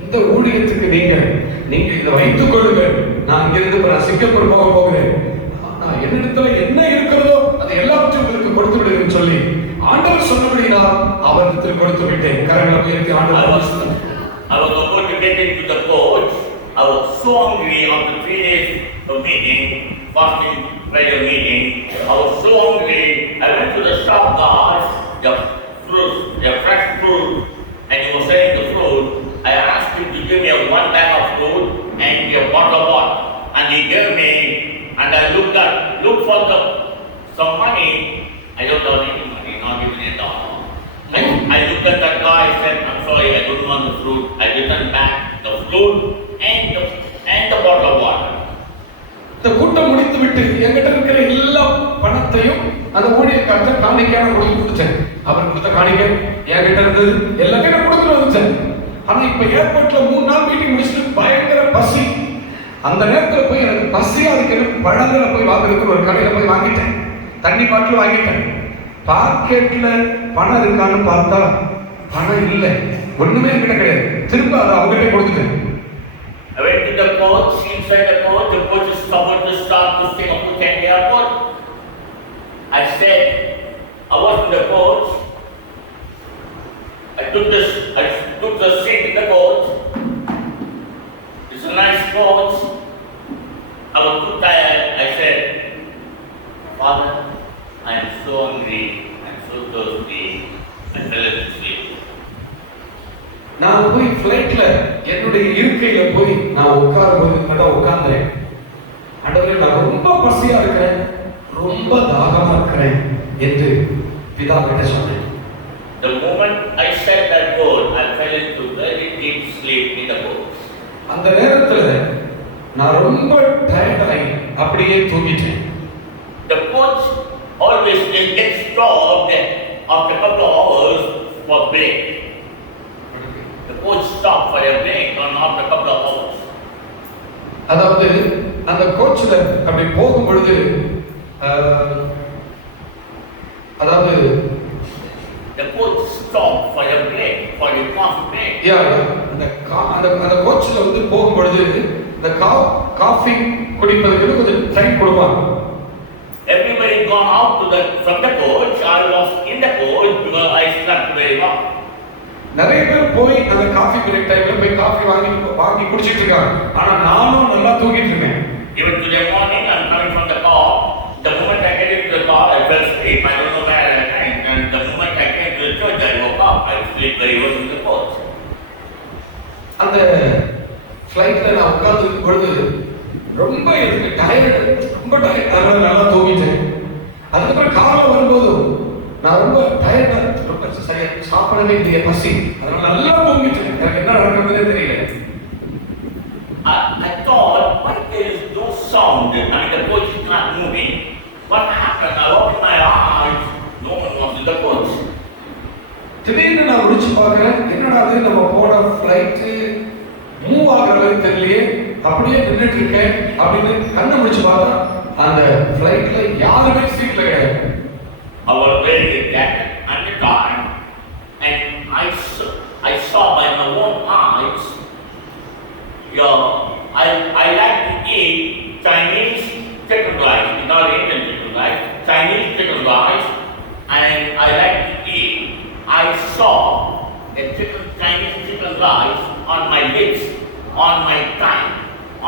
இந்த ஊழியத்துக்கு நீங்க இதை வைத்துக் கொள்ளுங்கள். நான் இங்கிருந்து நான் சிங்கப்பூர் போக போகிறேன். என்னிடத்துல என்ன இருக்கிறதோ அதை எல்லாவற்றையும் உங்களுக்கு கொடுத்து விடுங்கன்னு சொல்லி ஆண்டவர் சொன்னபடி நான் அவரிடத்தில் கொடுத்து விட்டேன். கரங்களை உயர்த்தி ஆண்டவர் I was about to get into the coach. I was so hungry after 3 days of meeting, fasting prayer meeting. I was so hungry. I went to the shop guards, the fresh fruit, and he was selling the fruit. I asked him to give me 1 bag of fruit and a bottle of water. And he gave me, and I looked for some money. I don't have any money, not even $1. I looked at that guy, I said, I'm sorry, I don't want the fruit. I returned back the fruit and the bottle of water. இந்த கூட்டம் முடித்து விட்டு என்கிட்ட இருக்கிற எல்லா பணத்தையும் அந்த ஊழியக்காரர் காணிக்கையான கொடுத்தேன். அவர் கொடுத்த காணிக்கை என்கிட்ட இருந்தது எல்லாமே நான் கொடுத்துட்டு வந்துட்டேன். ஆனா இப்ப ஏர்போர்ட்ல 3 நாள் மீட்டிங் முடிச்சுட்டு பயங்கர பசி. அந்த நேரத்துல போய் எனக்கு பசியா இருக்கு, பழங்களை போய் வாங்குறதுக்கு ஒரு கடையில போய் வாங்கிட்டேன். தண்ணி பாட்டில் வாங்கிட்டேன். பாக்கெட்ல பணம் இருக்கான்னு பார்த்தா பணம் இல்லை, ஒண்ணுமே என்கிட்ட கிடையாது. திரும்ப அதை அவங்ககிட்ட கொடுத்துட்டேன். I went to the coach, inside the coach is covered to start to Singapore Changi Airport. I said, I was in the coach. I took the seat in the coach. It's a nice coach. I was too tired. I said, Father, I am so hungry, I am so thirsty. I fell asleep. நான் போய் ஃப்ளைட்ல என்னுடைய இருக்கையில போய் நான் உட்கார்ந்தேன். ஆண்டவரே, நான் ரொம்ப பசியா இருக்கிறேன், ரொம்ப தாகமா இருக்கிறேன் என்று பிதா கிட்ட சொன்னேன். The moment I said that word, I fell into very deep sleep in the boat. அந்த நேரத்துல நான் ரொம்ப டயர்ட் ஆகி அப்படியே தூங்கிட்டேன். The coach always gets stopped after a couple of hours for break. The coach stopped for a break after a couple of hours. அதாவது அந்த கோச்ல அப்படி போகும் பொழுது அதாவது the coach stopped for a break, for a coffee break. அந்த கோச்ல வந்து போகும் பொழுது இந்த காஃபி குடிப்பதற்கு கொஞ்சம் டைம் கொடுப்பாங்க. Everybody gone out from the coach. I was in the coach because I slept very well. நிறைய பேர் போய் அந்த காஃபி பிரேக் டைம்ல போய் காஃபி வாங்கி குடிச்சிட்டு இருக்காங்க. ஆனா நானும் நல்லா தூங்கிட்டு இருக்கேன். Even today morning I'm coming from the car. The moment I get into the car, I fell asleep. I don't know where I went. And the moment I came to the church, I woke up. I sleep very well in the coach. அந்த ஃளைட்ல நான் உட்கார்ந்திருக்கும் பொழுது ரொம்ப எனக்கு ரொம்ப tired, நல்லா தூங்கிட்டேன். அதுக்கப்புறம் காலைல வரும்போது நான் ரொம்ப டயர்டா, ரொம்ப சரியா சாப்பிடவே இல்லையே, பசி, அதனால நல்லா தூங்கிட்டேன். எனக்கு என்ன நடக்கிறதுனே தெரியல. I thought, why there is no sound? I mean, the coach is not moving. What happened? I opened my eyes. No one was in the coach. திடீர்னு நான் முடிச்சு பார்க்கிறேன், என்னடா அது, நம்ம போன ஃப்ளைட்டு மூவ் ஆகிற மாதிரி தெரியலையே, அப்படியே நின்றுட்டு இருக்கேன் அப்படின்னு கண்ணை முடிச்சு பார்த்தா அந்த ஃப்ளைட்ல யாருமே சீட்ல கிடையாது. I was wearing a jacket and a tie, and I saw by my own eyes. I like to eat Chinese chicken rice, not Indian chicken rice, Chinese chicken rice, and I like to eat. I saw a Chinese chicken rice on my lips, on my tongue,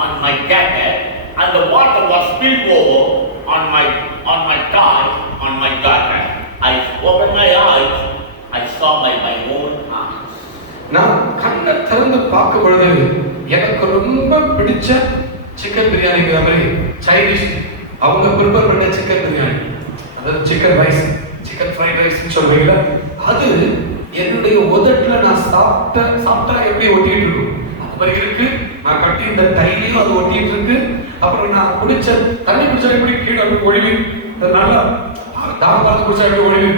on my jacket, and the water was spilled over on my tie, on my jacket. I opened my eyes. I saw by my own eyes. நான் கண்ணை திறந்து பார்க்கும் பொழுது எனக்கு ரொம்ப பிடிச்ச chicken பிரியாணிங்கிற மாதிரி Chinese அவங்க ப்ரிப்பேர் பண்ண சிக்கன் பிரியாணி, அதாவது சிக்கன் ரைஸ், சிக்கன் ஃப்ரைட் ரைஸ்ன்னு சொல்றீங்களா, அது என்னுடைய உதட்டுல நான் சாப்பிட்டா எப்படி ஒட்டிட்டு இருக்கும் அது மாதிரி இருக்கு. நான் கட்டி இந்த டைலையும் அது ஒட்டிட்டு இருக்கு. அப்புறம் நான் குடிச்ச தண்ணி குடிச்சா எப்படி கீழே அப்படி ஒழிவு, நல்லா தாகம் குடிச்சா எப்படி ஒழிவு,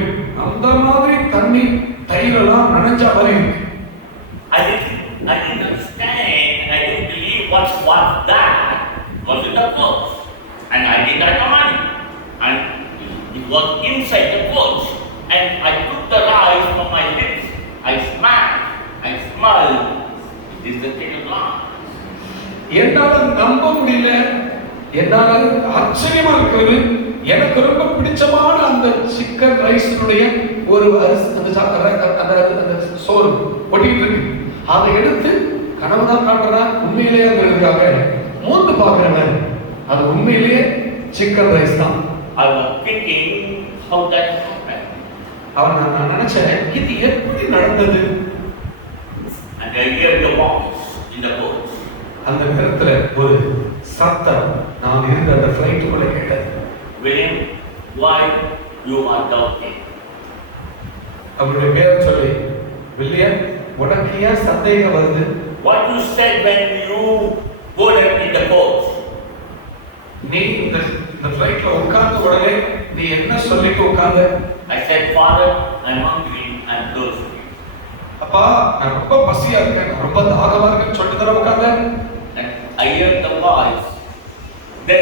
அந்த மாதிரி தண்ணி டைலெல்லாம் நனைஞ்ச மாதிரி இருக்கு. I didn't understand. I didn't believe what that was in the coach. And I did not have money. And it was inside the coach. And I took the rice from my lips. I smiled. It is the chicken rice. என்னால நம்ப முடியல, என்னால ஆச்சரியமா இருக்கிறது. எனக்கு ரொம்ப பிடிச்சமான அந்த சிக்கன் ரைஸினுடைய ஒரு அந்த சோறு ஒட்டிட்டு இருக்கு. அதை எடுத்து கனவுதான் காட்டுறேன், உண்மையிலேயே இருக்கிறதுக்காக மூந்து பார்க்கிறேன், அது உண்மையிலேயே சிக்கன் ரைஸ் தான். I was thinking how that happened. நான் நினைச்சேன் இது எப்படி நடந்தது. And I heard the voice in the coach. அந்த நேரத்துல ஒரு சத்தம் நான் இருந்த அந்த ஃளைட்டுக்குள்ள கேட்டது. William, why you are doubting? அவருடைய பேரை சொல்லி, வில்லியம் உனக்கு ஏன் சந்தேகம் வருது? What you said when you boarded in the coach? நீ இந்த ஃளைட்ல உட்கார்ந்த உடனே நீ என்ன சொல்லிட்டு உட்கார்ந்த? I said, Father, I'm hungry and thirsty. அப்பா நான் ரொம்ப பசியா இருக்கேன், ரொம்ப தாகமா இருக்கேன்னு சொல்லிட்டு தான் உட்கார்ந்தேன். And I heard the voice. The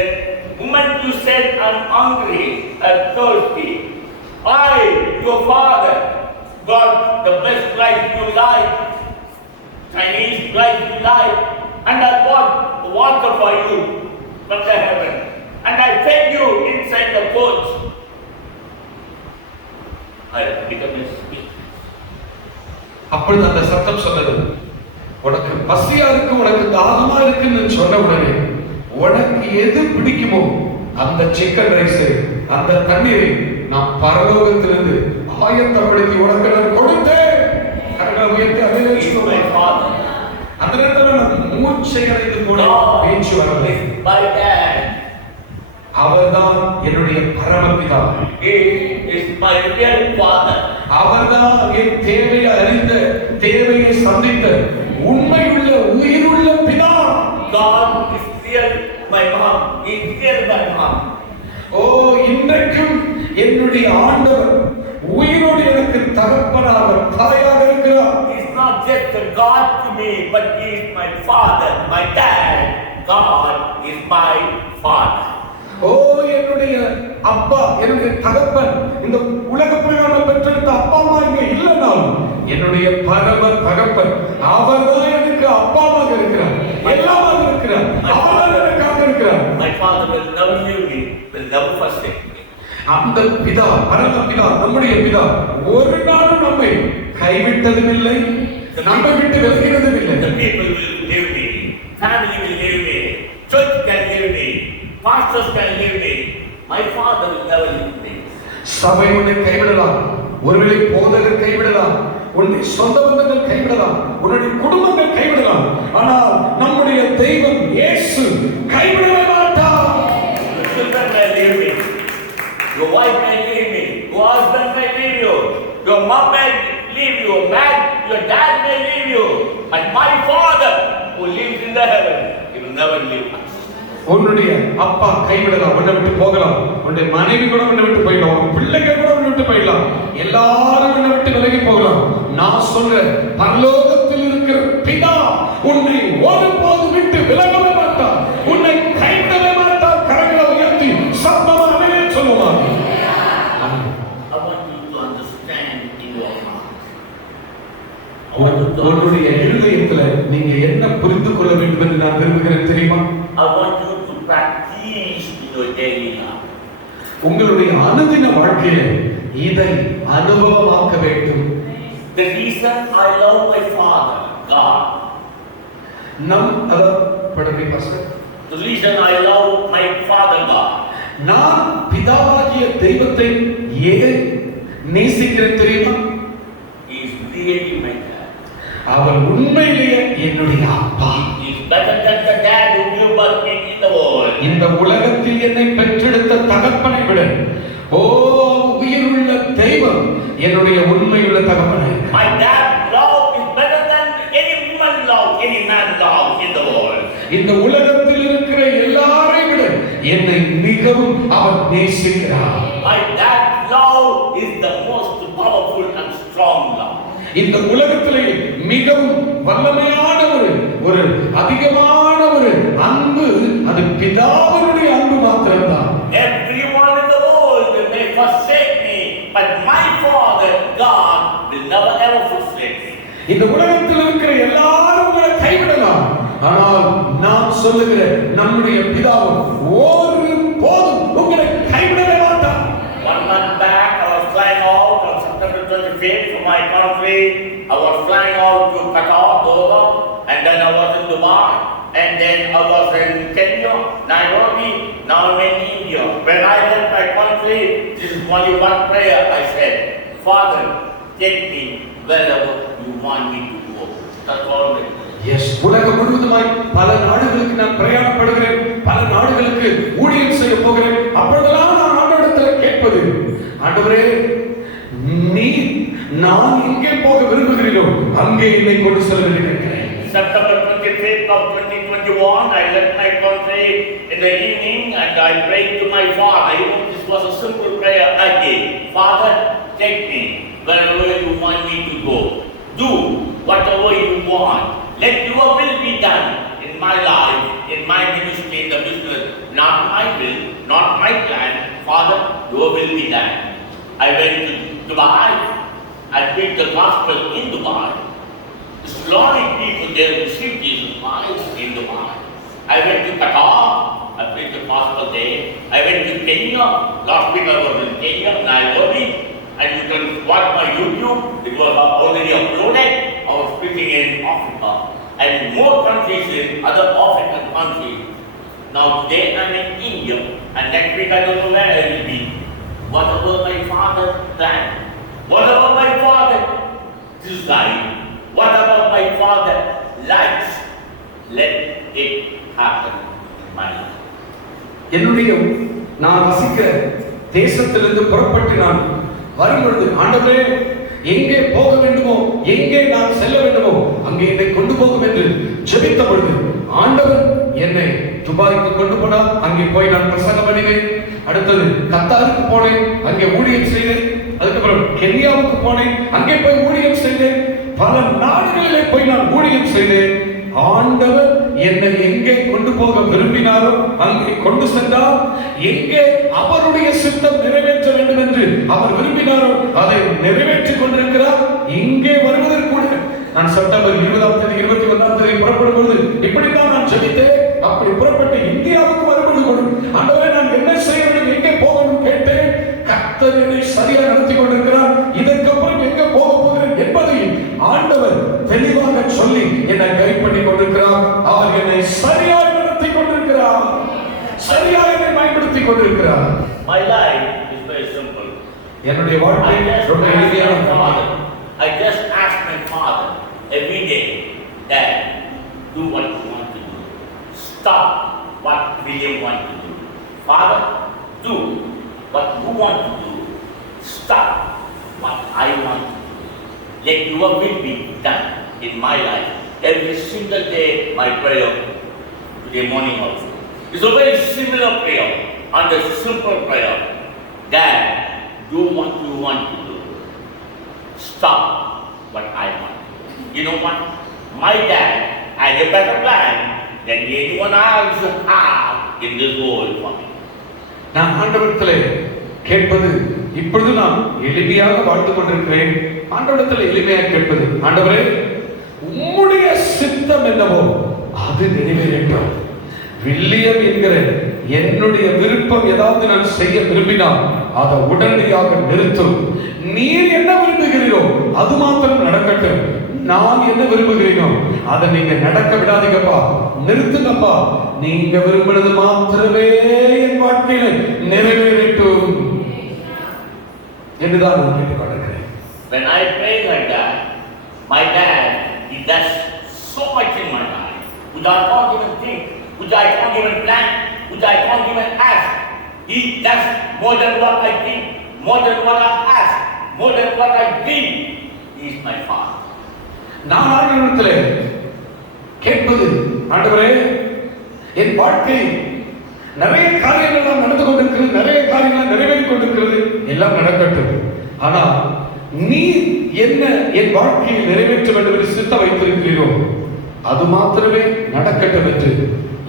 moment you said, I'm hungry and thirsty, I, your father, got the best life you like, Chinese life you like, and I bought water for you from the heaven, and I fed you inside the coach. I become a speaker. அப்பொழுது அந்த சத்தம் சொன்னது, உனக்கு பசியா இருக்கு, உனக்கு தாகமா இருக்குன்னு சொன்ன உடனே உனக்கு எது பிடிக்குமோ அந்த சிக்கன் ரைஸ், அந்த தண்ணீரை நான் பரலோகத்திலிருந்து ஆயத்தப்படுத்தி உனக்கு நான் கொடுத்தேன். அந்த நேரத்தில் நான் மூச்சை அடைந்து போன பேச்சு வரவில்லை. அவர்தான் என்னுடைய பரமபிதா. He is my real father. அவர்தான் என் தேவையை அறிந்த, தேவையை சந்தித்த உண்மையுள்ள உயிருள்ள பிதா. God is still my mom. He is still my mom. ஓ, இன்றைக்கும் என்னுடைய ஆண்டவர் உயிரோடு எனக்கு தகப்பனாக, தாயாக இருக்கிறார். He is not just a God to me, but He is my father, my dad. God is my father. ஓ, என்னுடைய அப்பா, என்னுடைய தகப்பன், இந்த உலக பிரகாரம் பெற்றெடுத்த அப்பா அம்மா இங்க இல்லைனாலும் என்னுடைய பரம தகப்பன் அவர்தான் எனக்கு அப்பாவாக இருக்கிறார், எல்லாமாக இருக்கிறார், அவர்தான் எனக்காக இருக்கிறார். My father will never leave me, will never forsake me. அந்த பிதா, பரம பிதா, நம்முடைய பிதா ஒரு நாளும் நம்மை கைவிட்டதும் இல்லை, நம்மை விட்டு விலகினதும் இல்லை. The people will leave me, family will leave me, church can leave me, pastors can leave me. My father will never leave me. சபை உன்னை கைவிடலாம், ஒருவேளை போதகர் கைவிடலாம், உன்னுடைய சொந்த பந்தங்கள் கைவிடலாம், உன்னுடைய குடும்பங்கள் கைவிடலாம், ஆனால் நம்முடைய தெய்வம் இயேசு கைவிடவே மாட்டார். Your children may leave me, your wife may leave me, your husband may leave you, your mom may leave you, your dad may leave you, and my father who lives in the heaven, he will never leave us. உன்னுடைய அப்பா கைவிடலாம், உன்னை விட்டு போகலாம், உன்னுடைய மனைவி கூட உன்னை விட்டு போயிடலாம், உன் பிள்ளைகள் கூட உன்னை விட்டு போயிடலாம், எல்லாரும் உன்னை விட்டு விலகி போகலாம். நான் சொல்றேன், பரலோகத்தில் இருக்கிற பிதா உன்னை ஒருபோதும் விட்டு விலகவே மாட்டார், உன்னை கைவிடவே மாட்டார். கரங்களை உயர்த்தி சத்தமாக ஆமென் சொல்லுவாங்க. I want you to understand in your heart. உன்னுடைய இருதயத்துல நீங்க என்ன புரிந்து கொள்ள வேண்டும் என்று நான் விரும்புகிறேன் தெரியுமா? I want you to practice in your daily life. உங்களுடைய அனுதின வாழ்க்கையில இதை அனுபவமாக்க வேண்டும். The reason I love my father, God. படமே pastor. The reason I love my father, God. நான் பிதாவாகிய தெய்வத்தை ஏன் நேசிக்கிறேன் தெரியுமா? He is really my dad. அவர் உண்மையிலேயே என்னுடைய அப்பா. He is better than the dad who gave birth me in the world. இந்த உலகத்தில் என்னை பெற்றெடுத்த தகப்பனை விட ஓ உயிருள்ள தெய்வம் என்னுடைய உண்மையுள்ள தகப்பனை. My dad love is better than any woman love, any man love in the world. இந்த உலகத்தில் இருக்கிற எல்லாரையும் விட என்னை மிகவும் அவர் நேசிக்கிறார். My dad love is the most powerful and strong love. இந்த உலகத்திலே மிகவும் வல்லமையான ஒரு அதிகமான ஒரு அன்பு அது பிதாவினுடைய அன்பு மாத்திரம்தான். Everyone in the world may forsake me, but my father God will never ever forsake me. இந்த உலகத்தில் இருக்கிற எல்லாரும் உங்களை கைவிடலாம், ஆனால் நான் சொல்லுகிற நம்முடைய பிதாவும் ஒரு போதும் உங்களை கைவிடவே மாட்டார். 1 month back I was flying out on September 25th from my country. I was flying out to Qatar, Doha, and then I was in Dubai, and then I was in Kenya, Nairobi, now I'm in India. When I left my country, this is only one prayer I said, Father, take me wherever you want me to go. That's all I did. Yes, உலகம் முழுவதுமாய் பல நாடுகளுக்கு நான் பிரயாணப்படுகிறேன், பல நாடுகளுக்கு ஊழியம் செய்ய போகிறேன். அப்பொழுதெல்லாம் நான் ஆண்டவரிடத்தில் கேட்பது, ஆண்டவரே நான் எங்கே போக விரும்புகிறீரோ அங்கே என்னை கொண்டு செல்ல நினைக்கிறேன். September 25th of 2021, I left my country in the evening and I prayed to my father. This was a simple prayer I gave. Father, take me wherever you want me to go. Do whatever you want. Let your will be done in my life, in my ministry, in the business. Not my will, not my plan. Father, your will be done. I went to Dubai. I preached the gospel in Dubai. Islamic people there received Jesus Christ in Dubai. I went to Qatar. I preached the gospel there. I went to Kenya. Last week I was in Kenya, Nairobi. And you can watch my YouTube. It was already uploaded. I was preaching in Africa and more countries in other African countries. Now today I'm in India, and next week I don't know where I will be. Whatever my father planned, whatever my father desired, whatever my father likes, let it happen in my life. என்னுடைய நான் வசிக்கிற தேசத்திலிருந்து புறப்பட்டு நான் வரும்பொழுது ஆண்டவரே எங்கே போக வேண்டுமோ, எங்கே நான் செல்ல வேண்டுமோ அங்கே என்னை கொண்டு போகும் என்று ஜெபித்த பொழுது ஆண்டவர் என்னை துபாய்க்கு கொண்டு போனார். அங்கே போய் நான் பிரசங்கம் பண்ணினேன். அடுத்தது கத்தாருக்கு போனேன், அங்கே ஊழியம் செய்தேன். அதுக்கப்புறம் கென்யாவுக்கு போனேன், அங்கே போய் ஊழியம் செய்தேன். பல நாடுகளிலே போய் நான் ஊழியம் செய்தேன். ஆண்டவர் என்னை எங்கே கொண்டு போக விரும்பினாரோ அங்கே கொண்டு சென்றார். எங்கே அவருடைய சித்தம் நிறைவேற்ற வேண்டும் என்று அவர் விரும்பினாரோ அதை நிறைவேற்றிக் கொண்டிருக்கிறார். இங்கே வருவதற்கு கூட நான் செப்டம்பர் 20ஆம் தேதி 21ஆம் தேதி புறப்படும் பொழுது இப்படித்தான் நான் ஜெபித்தேன். அப்படி புறப்பட்டு இந்தியாவுக்கு வரும்பொழுது ஆண்டவரே நான் என்ன செய்ய வேண்டும், எங்கே போகணும் கேட்டேன். கர்த்தர் என்னை சரியாக நடத்தி கொண்டிருக்கிறார். இதற்கப்புறம் எங்கே போக போகிறேன் என்பதை ஆண்டவர் தெளிவாக சொல்லி என்னை கைட் பண்ணி கொண்டிருக்கிறார். அவர் என்னை சரியாக நடத்தி கொண்டிருக்கிறார், சரியாக என்னை பயன்படுத்தி கொண்டிருக்கிறார். My life is very simple. என்னுடைய வாழ்க்கை ரொம்ப எளிமையானது. I just ask my father every day, Dad, do what you want to do. Stop what William wants to do. Father, do what you want to do. Stop what I want to do. Let your will be done in my life. Every single day, my prayer, today morning also. It's a very similar prayer, and a simple prayer. Dad, do what you want to do. Stop what I want. You know what? My dad had a better plan than anyone else have in this world for me. நான் ஆண்டவரிடத்திலே கேட்பது, இப்பொழுது நான் எளிமையாக வாழ்ந்து கொண்டிருக்கிறேன். ஆண்டவரிடத்திலே எளிமையாக கேட்பது, ஆண்டவரே உம்முடைய சித்தம் என்னவோ அது நிறைவேறட்டும். வில்லியம் என்கிற என்னுடைய விருப்பம் ஏதாவது நான் செய்ய விரும்பினால் அதை உடனடியாக நிறுத்தும். நீர் என்ன விரும்புகிறீரோ அது மாத்திரம் நடக்கட்டும். நான் என்ன விரும்புகிறீனோ அதை நீங்க நடக்க விடாதீங்கப்பா, நிறுத்துங்கப்பா. நீங்க விரும்புறது மாத்திரமே என் வாழ்க்கையில நிறைவேறட்டும் என்றுதான் நான் கேட்டுக்கொண்டிருக்கிறேன். When I pray like that, my dad, he does so much in my life, which I can't even think, which I can't even plan, which I can't even ask. He does more than what I think, more than what I ask, more than what I think. He is my father. நான் ஆண்டவரிடத்திலே கேட்பது, ஆண்டவரே என் வாழ்க்கை நிறைய காரியங்கள் நடந்து கொண்டிருக்கிறது, நிறைய காரியங்கள் நிறைவேறிக் கொண்டிருக்கிறது, எல்லாம் நடக்கட்டும். ஆனால் நீ என்ன என் வாழ்க்கையை நிறைவேற்ற வேண்டும் என்று சித்தம் வைத்திருக்கிறீரோ அது மாத்திரமே நடக்கட்டும் என்று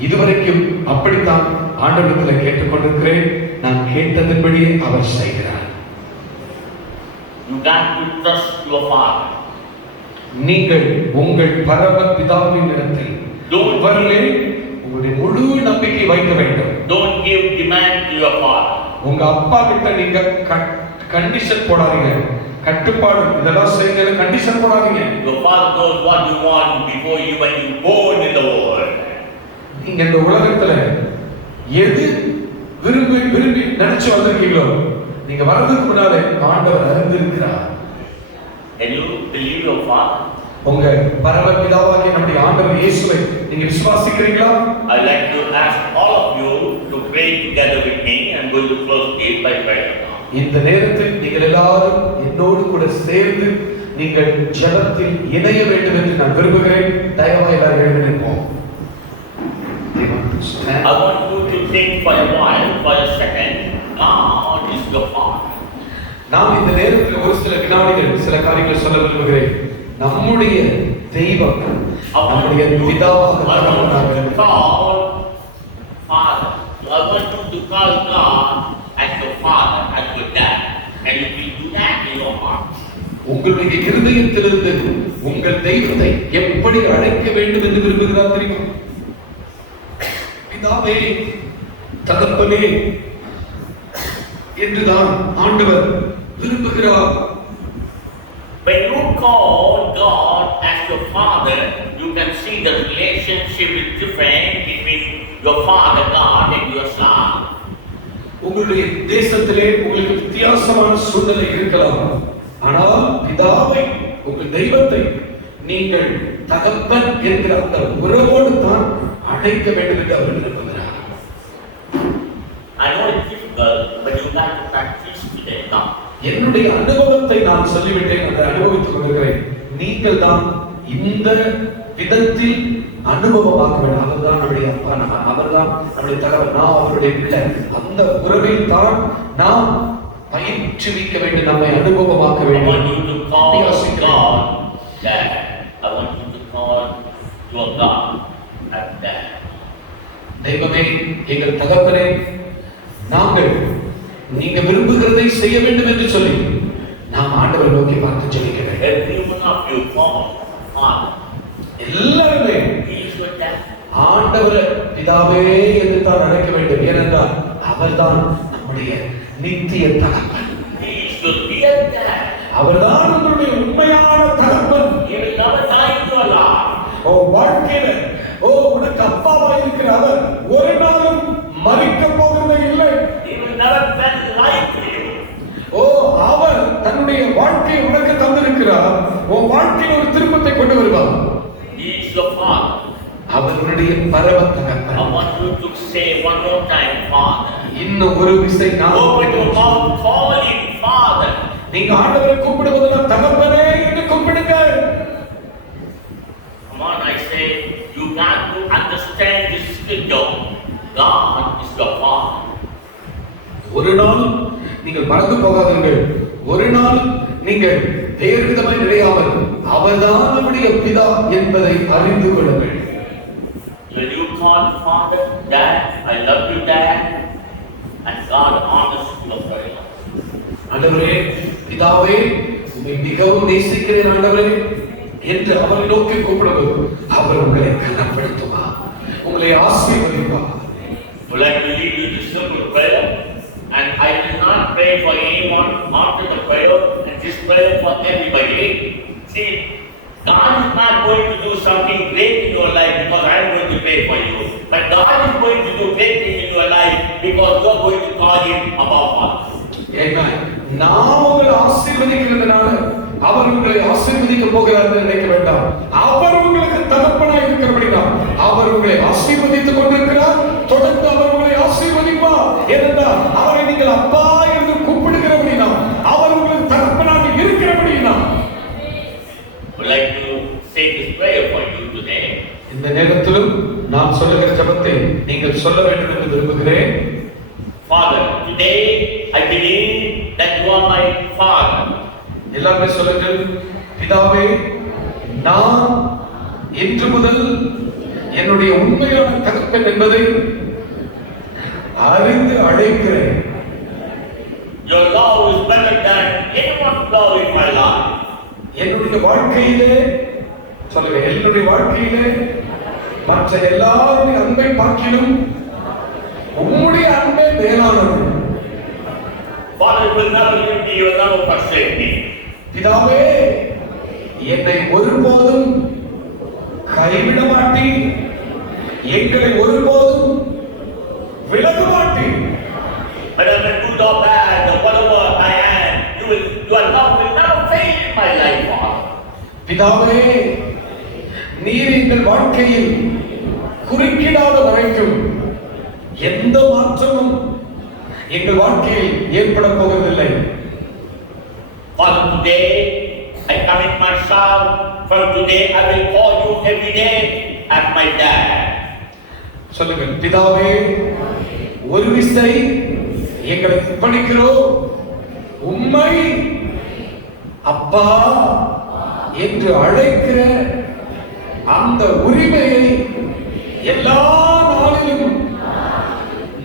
இதுவரைக்கும் அப்படித்தான் ஆண்டவரிடத்தில் கேட்டுக்கொண்டிருக்கிறேன். நான் கேட்டதன்படியே அவர் செய்கிறார். You got to trust your father. நீங்கள் உங்கள் பரம பிதாவின் இடத்தில் உங்களுடைய முழு நம்பிக்கை வைக்க வேண்டும். Don't give demand to your father. உங்க அப்பா கிட்ட நீங்க கண்டிஷன் போடாதீங்க, கட்டுப்பாடு இதெல்லாம் செய்யுங்க கண்டிஷன் போடாதீங்க. Your father knows what you want before you when you born in the world. நீங்க இந்த உலகத்துல எது விரும்பி விரும்பி நினைச்சு வந்திருக்கீங்களோ நீங்க வர்றதுக்கு முன்னாலே ஆண்டவர் அறிந்திருக்கிறார். Can you believe your father? உங்க பரமபிதாவாகிய நம்முடைய ஆண்டவர் இயேசுவை நீங்க விசுவாசிக்கிறீங்களா? I'd like to ask all of you to pray together with me. I'm going to close it by prayer. இந்த நேரத்தில் நீங்கள் எல்லாரும் என்னோடு கூட சேர்ந்து நீங்கள் ஜெபத்தில் இணைய வேண்டும் என்று நான் விரும்புகிறேன். தயவாக எல்லாரும் எழுந்து நிற்போம். I want you to think for a while, for a second. God is your father. நாம் இந்த நேரத்தில் ஒரு சில வினாடிகள் சில காரியங்களை சொல்ல விரும்புகிறேன். நம்முடைய தெய்வம் நம்முடைய பிதாவாக இருக்கிறார். Father, I want you to call God as your father, as your dad, and you will do that in your heart. உங்களுடைய இருதயத்திலிருந்து உங்கள் தெய்வத்தை எப்படி அழைக்க வேண்டும் என்று விரும்புகிறார் தெரியுமா? பிதாவே, தகப்பனே என்றுதான் ஆண்டவர் விரும்புகிறார். When you call God as your father, you can see the relationship is different between your father God and your son. உங்களுடைய தேசத்திலே உங்களுக்கு வித்தியாசமான சூழ்நிலை இருக்கலாம். ஆனால் பிதாவை உங்கள் தெய்வத்தை நீங்கள் தகப்பன் என்கிற அந்த உறவோடு தான் அழைக்க வேண்டும் என்று அவர் விரும்புகிறார். I know it's difficult, but you got to practice today now. என்னுடைய அனுபவத்தை நான் சொல்லிவிட்டேன், அதை அனுபவித்துக் கொண்டிருக்கிறேன். நீங்கள் தான் இந்த விதத்தில் அனுபவமாக்க வேண்டும். அவர்தான் நம்முடைய அப்பா, அவர்தான் நம்முடைய தலைவர், நான் அவருடைய பிள்ளை. அந்த உறவில் தான் நாம் பயிற்றுவிக்க வேண்டும், நம்மை அனுபவமாக்க I வேண்டும். want you to call God Dad. I want you to call your God as Dad. தெய்வமே, எங்கள் தகப்பனே, நாங்கள் நீங்க விரும்புகிறதை செய்ய வேண்டும் என்று சொல்லி நாம் ஆண்டவரை நோக்கி பார்த்து ஜெபிக்க வேண்டும். Every one of you call Father. எல்லாருமே He is your Dad. ஆண்டவரை பிதாவே என்று தான் அழைக்க வேண்டும். ஏனென்றால் அவர்தான் நம்முடைய நித்திய தகப்பன். He is your real Dad. அவர்தான் நம்முடைய உண்மையான தகப்பன். He will never die in your life. ஓ வாழ்க்கையில உனக்கு அப்பாவா இருக்கிற அவர் ஒரு நாளும் மறிக்க போகிறது இல்லை. He will never spend life to you. அவர் தன்னுடைய வாழ்க்கையை உனக்கு தந்திருக்கிறார். உன் வாழ்க்கையில் ஒரு திருப்பத்தை கொண்டு வருவார். He is your Father. அவருடைய பரம தகப்பன். I want you to say one more time, Father. இன்னும் ஒரு விசை நான் Open your mouth, call him Father. நீங்க ஆண்டவரை கூப்பிடுவதெல்லாம் தகப்பனே என்று கூப்பிடுங்க. Come on, I say, you got to understand this scripture. God is your Father. ஒரு நாள் நீங்கள் மறந்து போகாதீர்கள். ஒரு நாள் நீங்கள் வேறு விதமாய் நினையாமல் அவர்தான் நம்முடைய பிதா என்பதை அறிந்து கொள்ளுங்கள். When you call Father, Dad, I love you, Dad, and God honors your prayer. ஆண்டவரே, பிதாவே, உம்மை மிகவும் நேசிக்கிறேன் ஆண்டவரே என்று அவரை நோக்கி கூப்பிடுவது அவர் உங்களை கனப்படுத்துவார், உங்களை ஆசீர்வதிப்பார். Would like to lead you to simple prayer, and I will not pray for anyone after the prayer, and this prayer for everybody. See, God is not going to do something great in your life because I am going to pray for you, but God is going to do great things in your life because you are going to call Him above all. Amen. நாம் உங்களை ஆசீர்வதிக்கிறதுனால அவர் உங்களை ஆசீர்வதிக்க போகிறார் என்று நினைக்க வேண்டாம். அவர் உங்களுக்கு தகப்பனாய் இருக்கிறபடினால் அவர் உங்களை ஆசீர்வதித்துக் கொண்டிருக்கிறார். தொடர்ந்து அவர் உங்களை ஆசீர்வதிப்பார். ஏனென்றால் அவரை நீங்கள் அப்பா என்று கூப்பிடுகிறபடினால் அவர் உங்களுக்கு தகப்பனாக இருக்கிறபடினால். Would like to say this prayer for you today. இந்த நேரத்திலும் நான் சொல்லுகிற ஜெபத்தை நீங்கள் சொல்ல வேண்டும் என்று விரும்புகிறேன். Father, today I believe that you are my Father. எல்லாமே சொல்லுங்கள். பிதாவே, நான் இன்று முதல் என்னுடைய உண்மையான தகப்பன் என்பதை அறிந்து அழைக்கிறேன். Your love is better than anyone's love in my life. என்னுடைய வாழ்க்கையிலே சொல்லுங்க, என்னுடைய வாழ்க்கையிலே மற்ற எல்லாருடைய அன்பை பார்க்கிலும் உம்முடைய அன்பே மேலானது. Father, you will never leave me, you will never forsake me. பிதாவே, என்னை ஒருபோதும் கைவிட மாட்டீர், எங்களை ஒருபோதும் விலக மாட்டீர். Whether I'm good or bad, or whatever I am, your love will never fail in my life, Father. பிதாவே, நீர் எங்கள் வாழ்க்கையில் குறுக்கிடாத வரைக்கும் எந்த மாற்றமும் எங்கள் வாழ்க்கையில் ஏற்பட போவதில்லை. Father, today I commit myself. From today I will call you every day as my dad. சொல்லுங்கள். பிதாவே, ஒரு விசை எங்களை படிக்கிறோம், உம்மை அப்பா என்று அழைக்கிற அந்த உரிமையை எல்லா நாளிலும்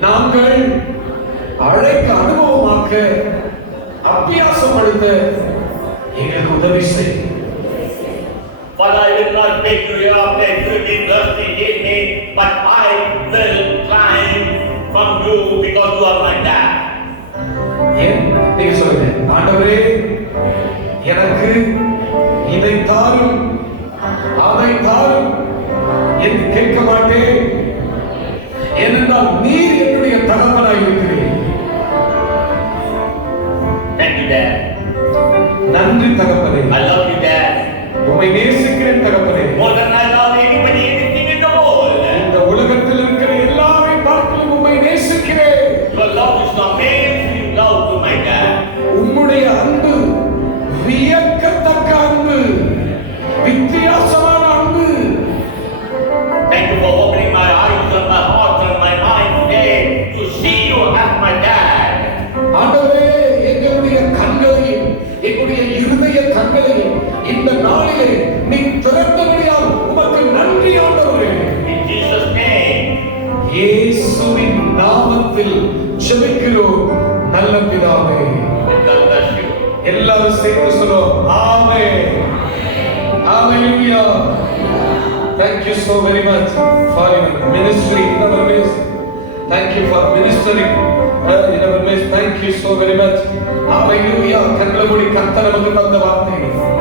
நாங்கள் அழைக்க அனுபவமாக்க அபியாசப்படுத்த எங்களுக்கு உதவி செய்யும். Father, I will not beg you after you did mercy give me, but I will climb from you because you are my dad. ஏன் நீங்க சொல்லுங்க, ஆண்டவரே எனக்கு இதை தாரும் அதை தாரும் என்று கேட்க மாட்டேன். ஏனென்றால் நீர் என்னுடைய தகப்பனாய் இருக்கிறீர். Thank you, Dad. நன்றி தகப்பனே. I love you, Dad. உம்மை நேசிக்கிறேன் தகப்பனே. More than I love anybody, anything in the world. இந்த உலகத்தில் இருக்கிற எல்லாரை பார்க்கிலும் உம்மை நேசிக்கிறேன். Your love is not amazing love to my dad. உம்முடைய நாமத்தில் ஜெபிக்கிறோம் நல்ல பிதாவே. God bless you. எல்லாரும் சேர்ந்து சொல்லுவோம் ஆமென். Hallelujah. Thank you so very much for your ministry in our midst. Thank you for ministering in our midst. Thank you so very much. Hallelujah. கர்த்தர் நமக்கு தந்த வார்த்தைகள்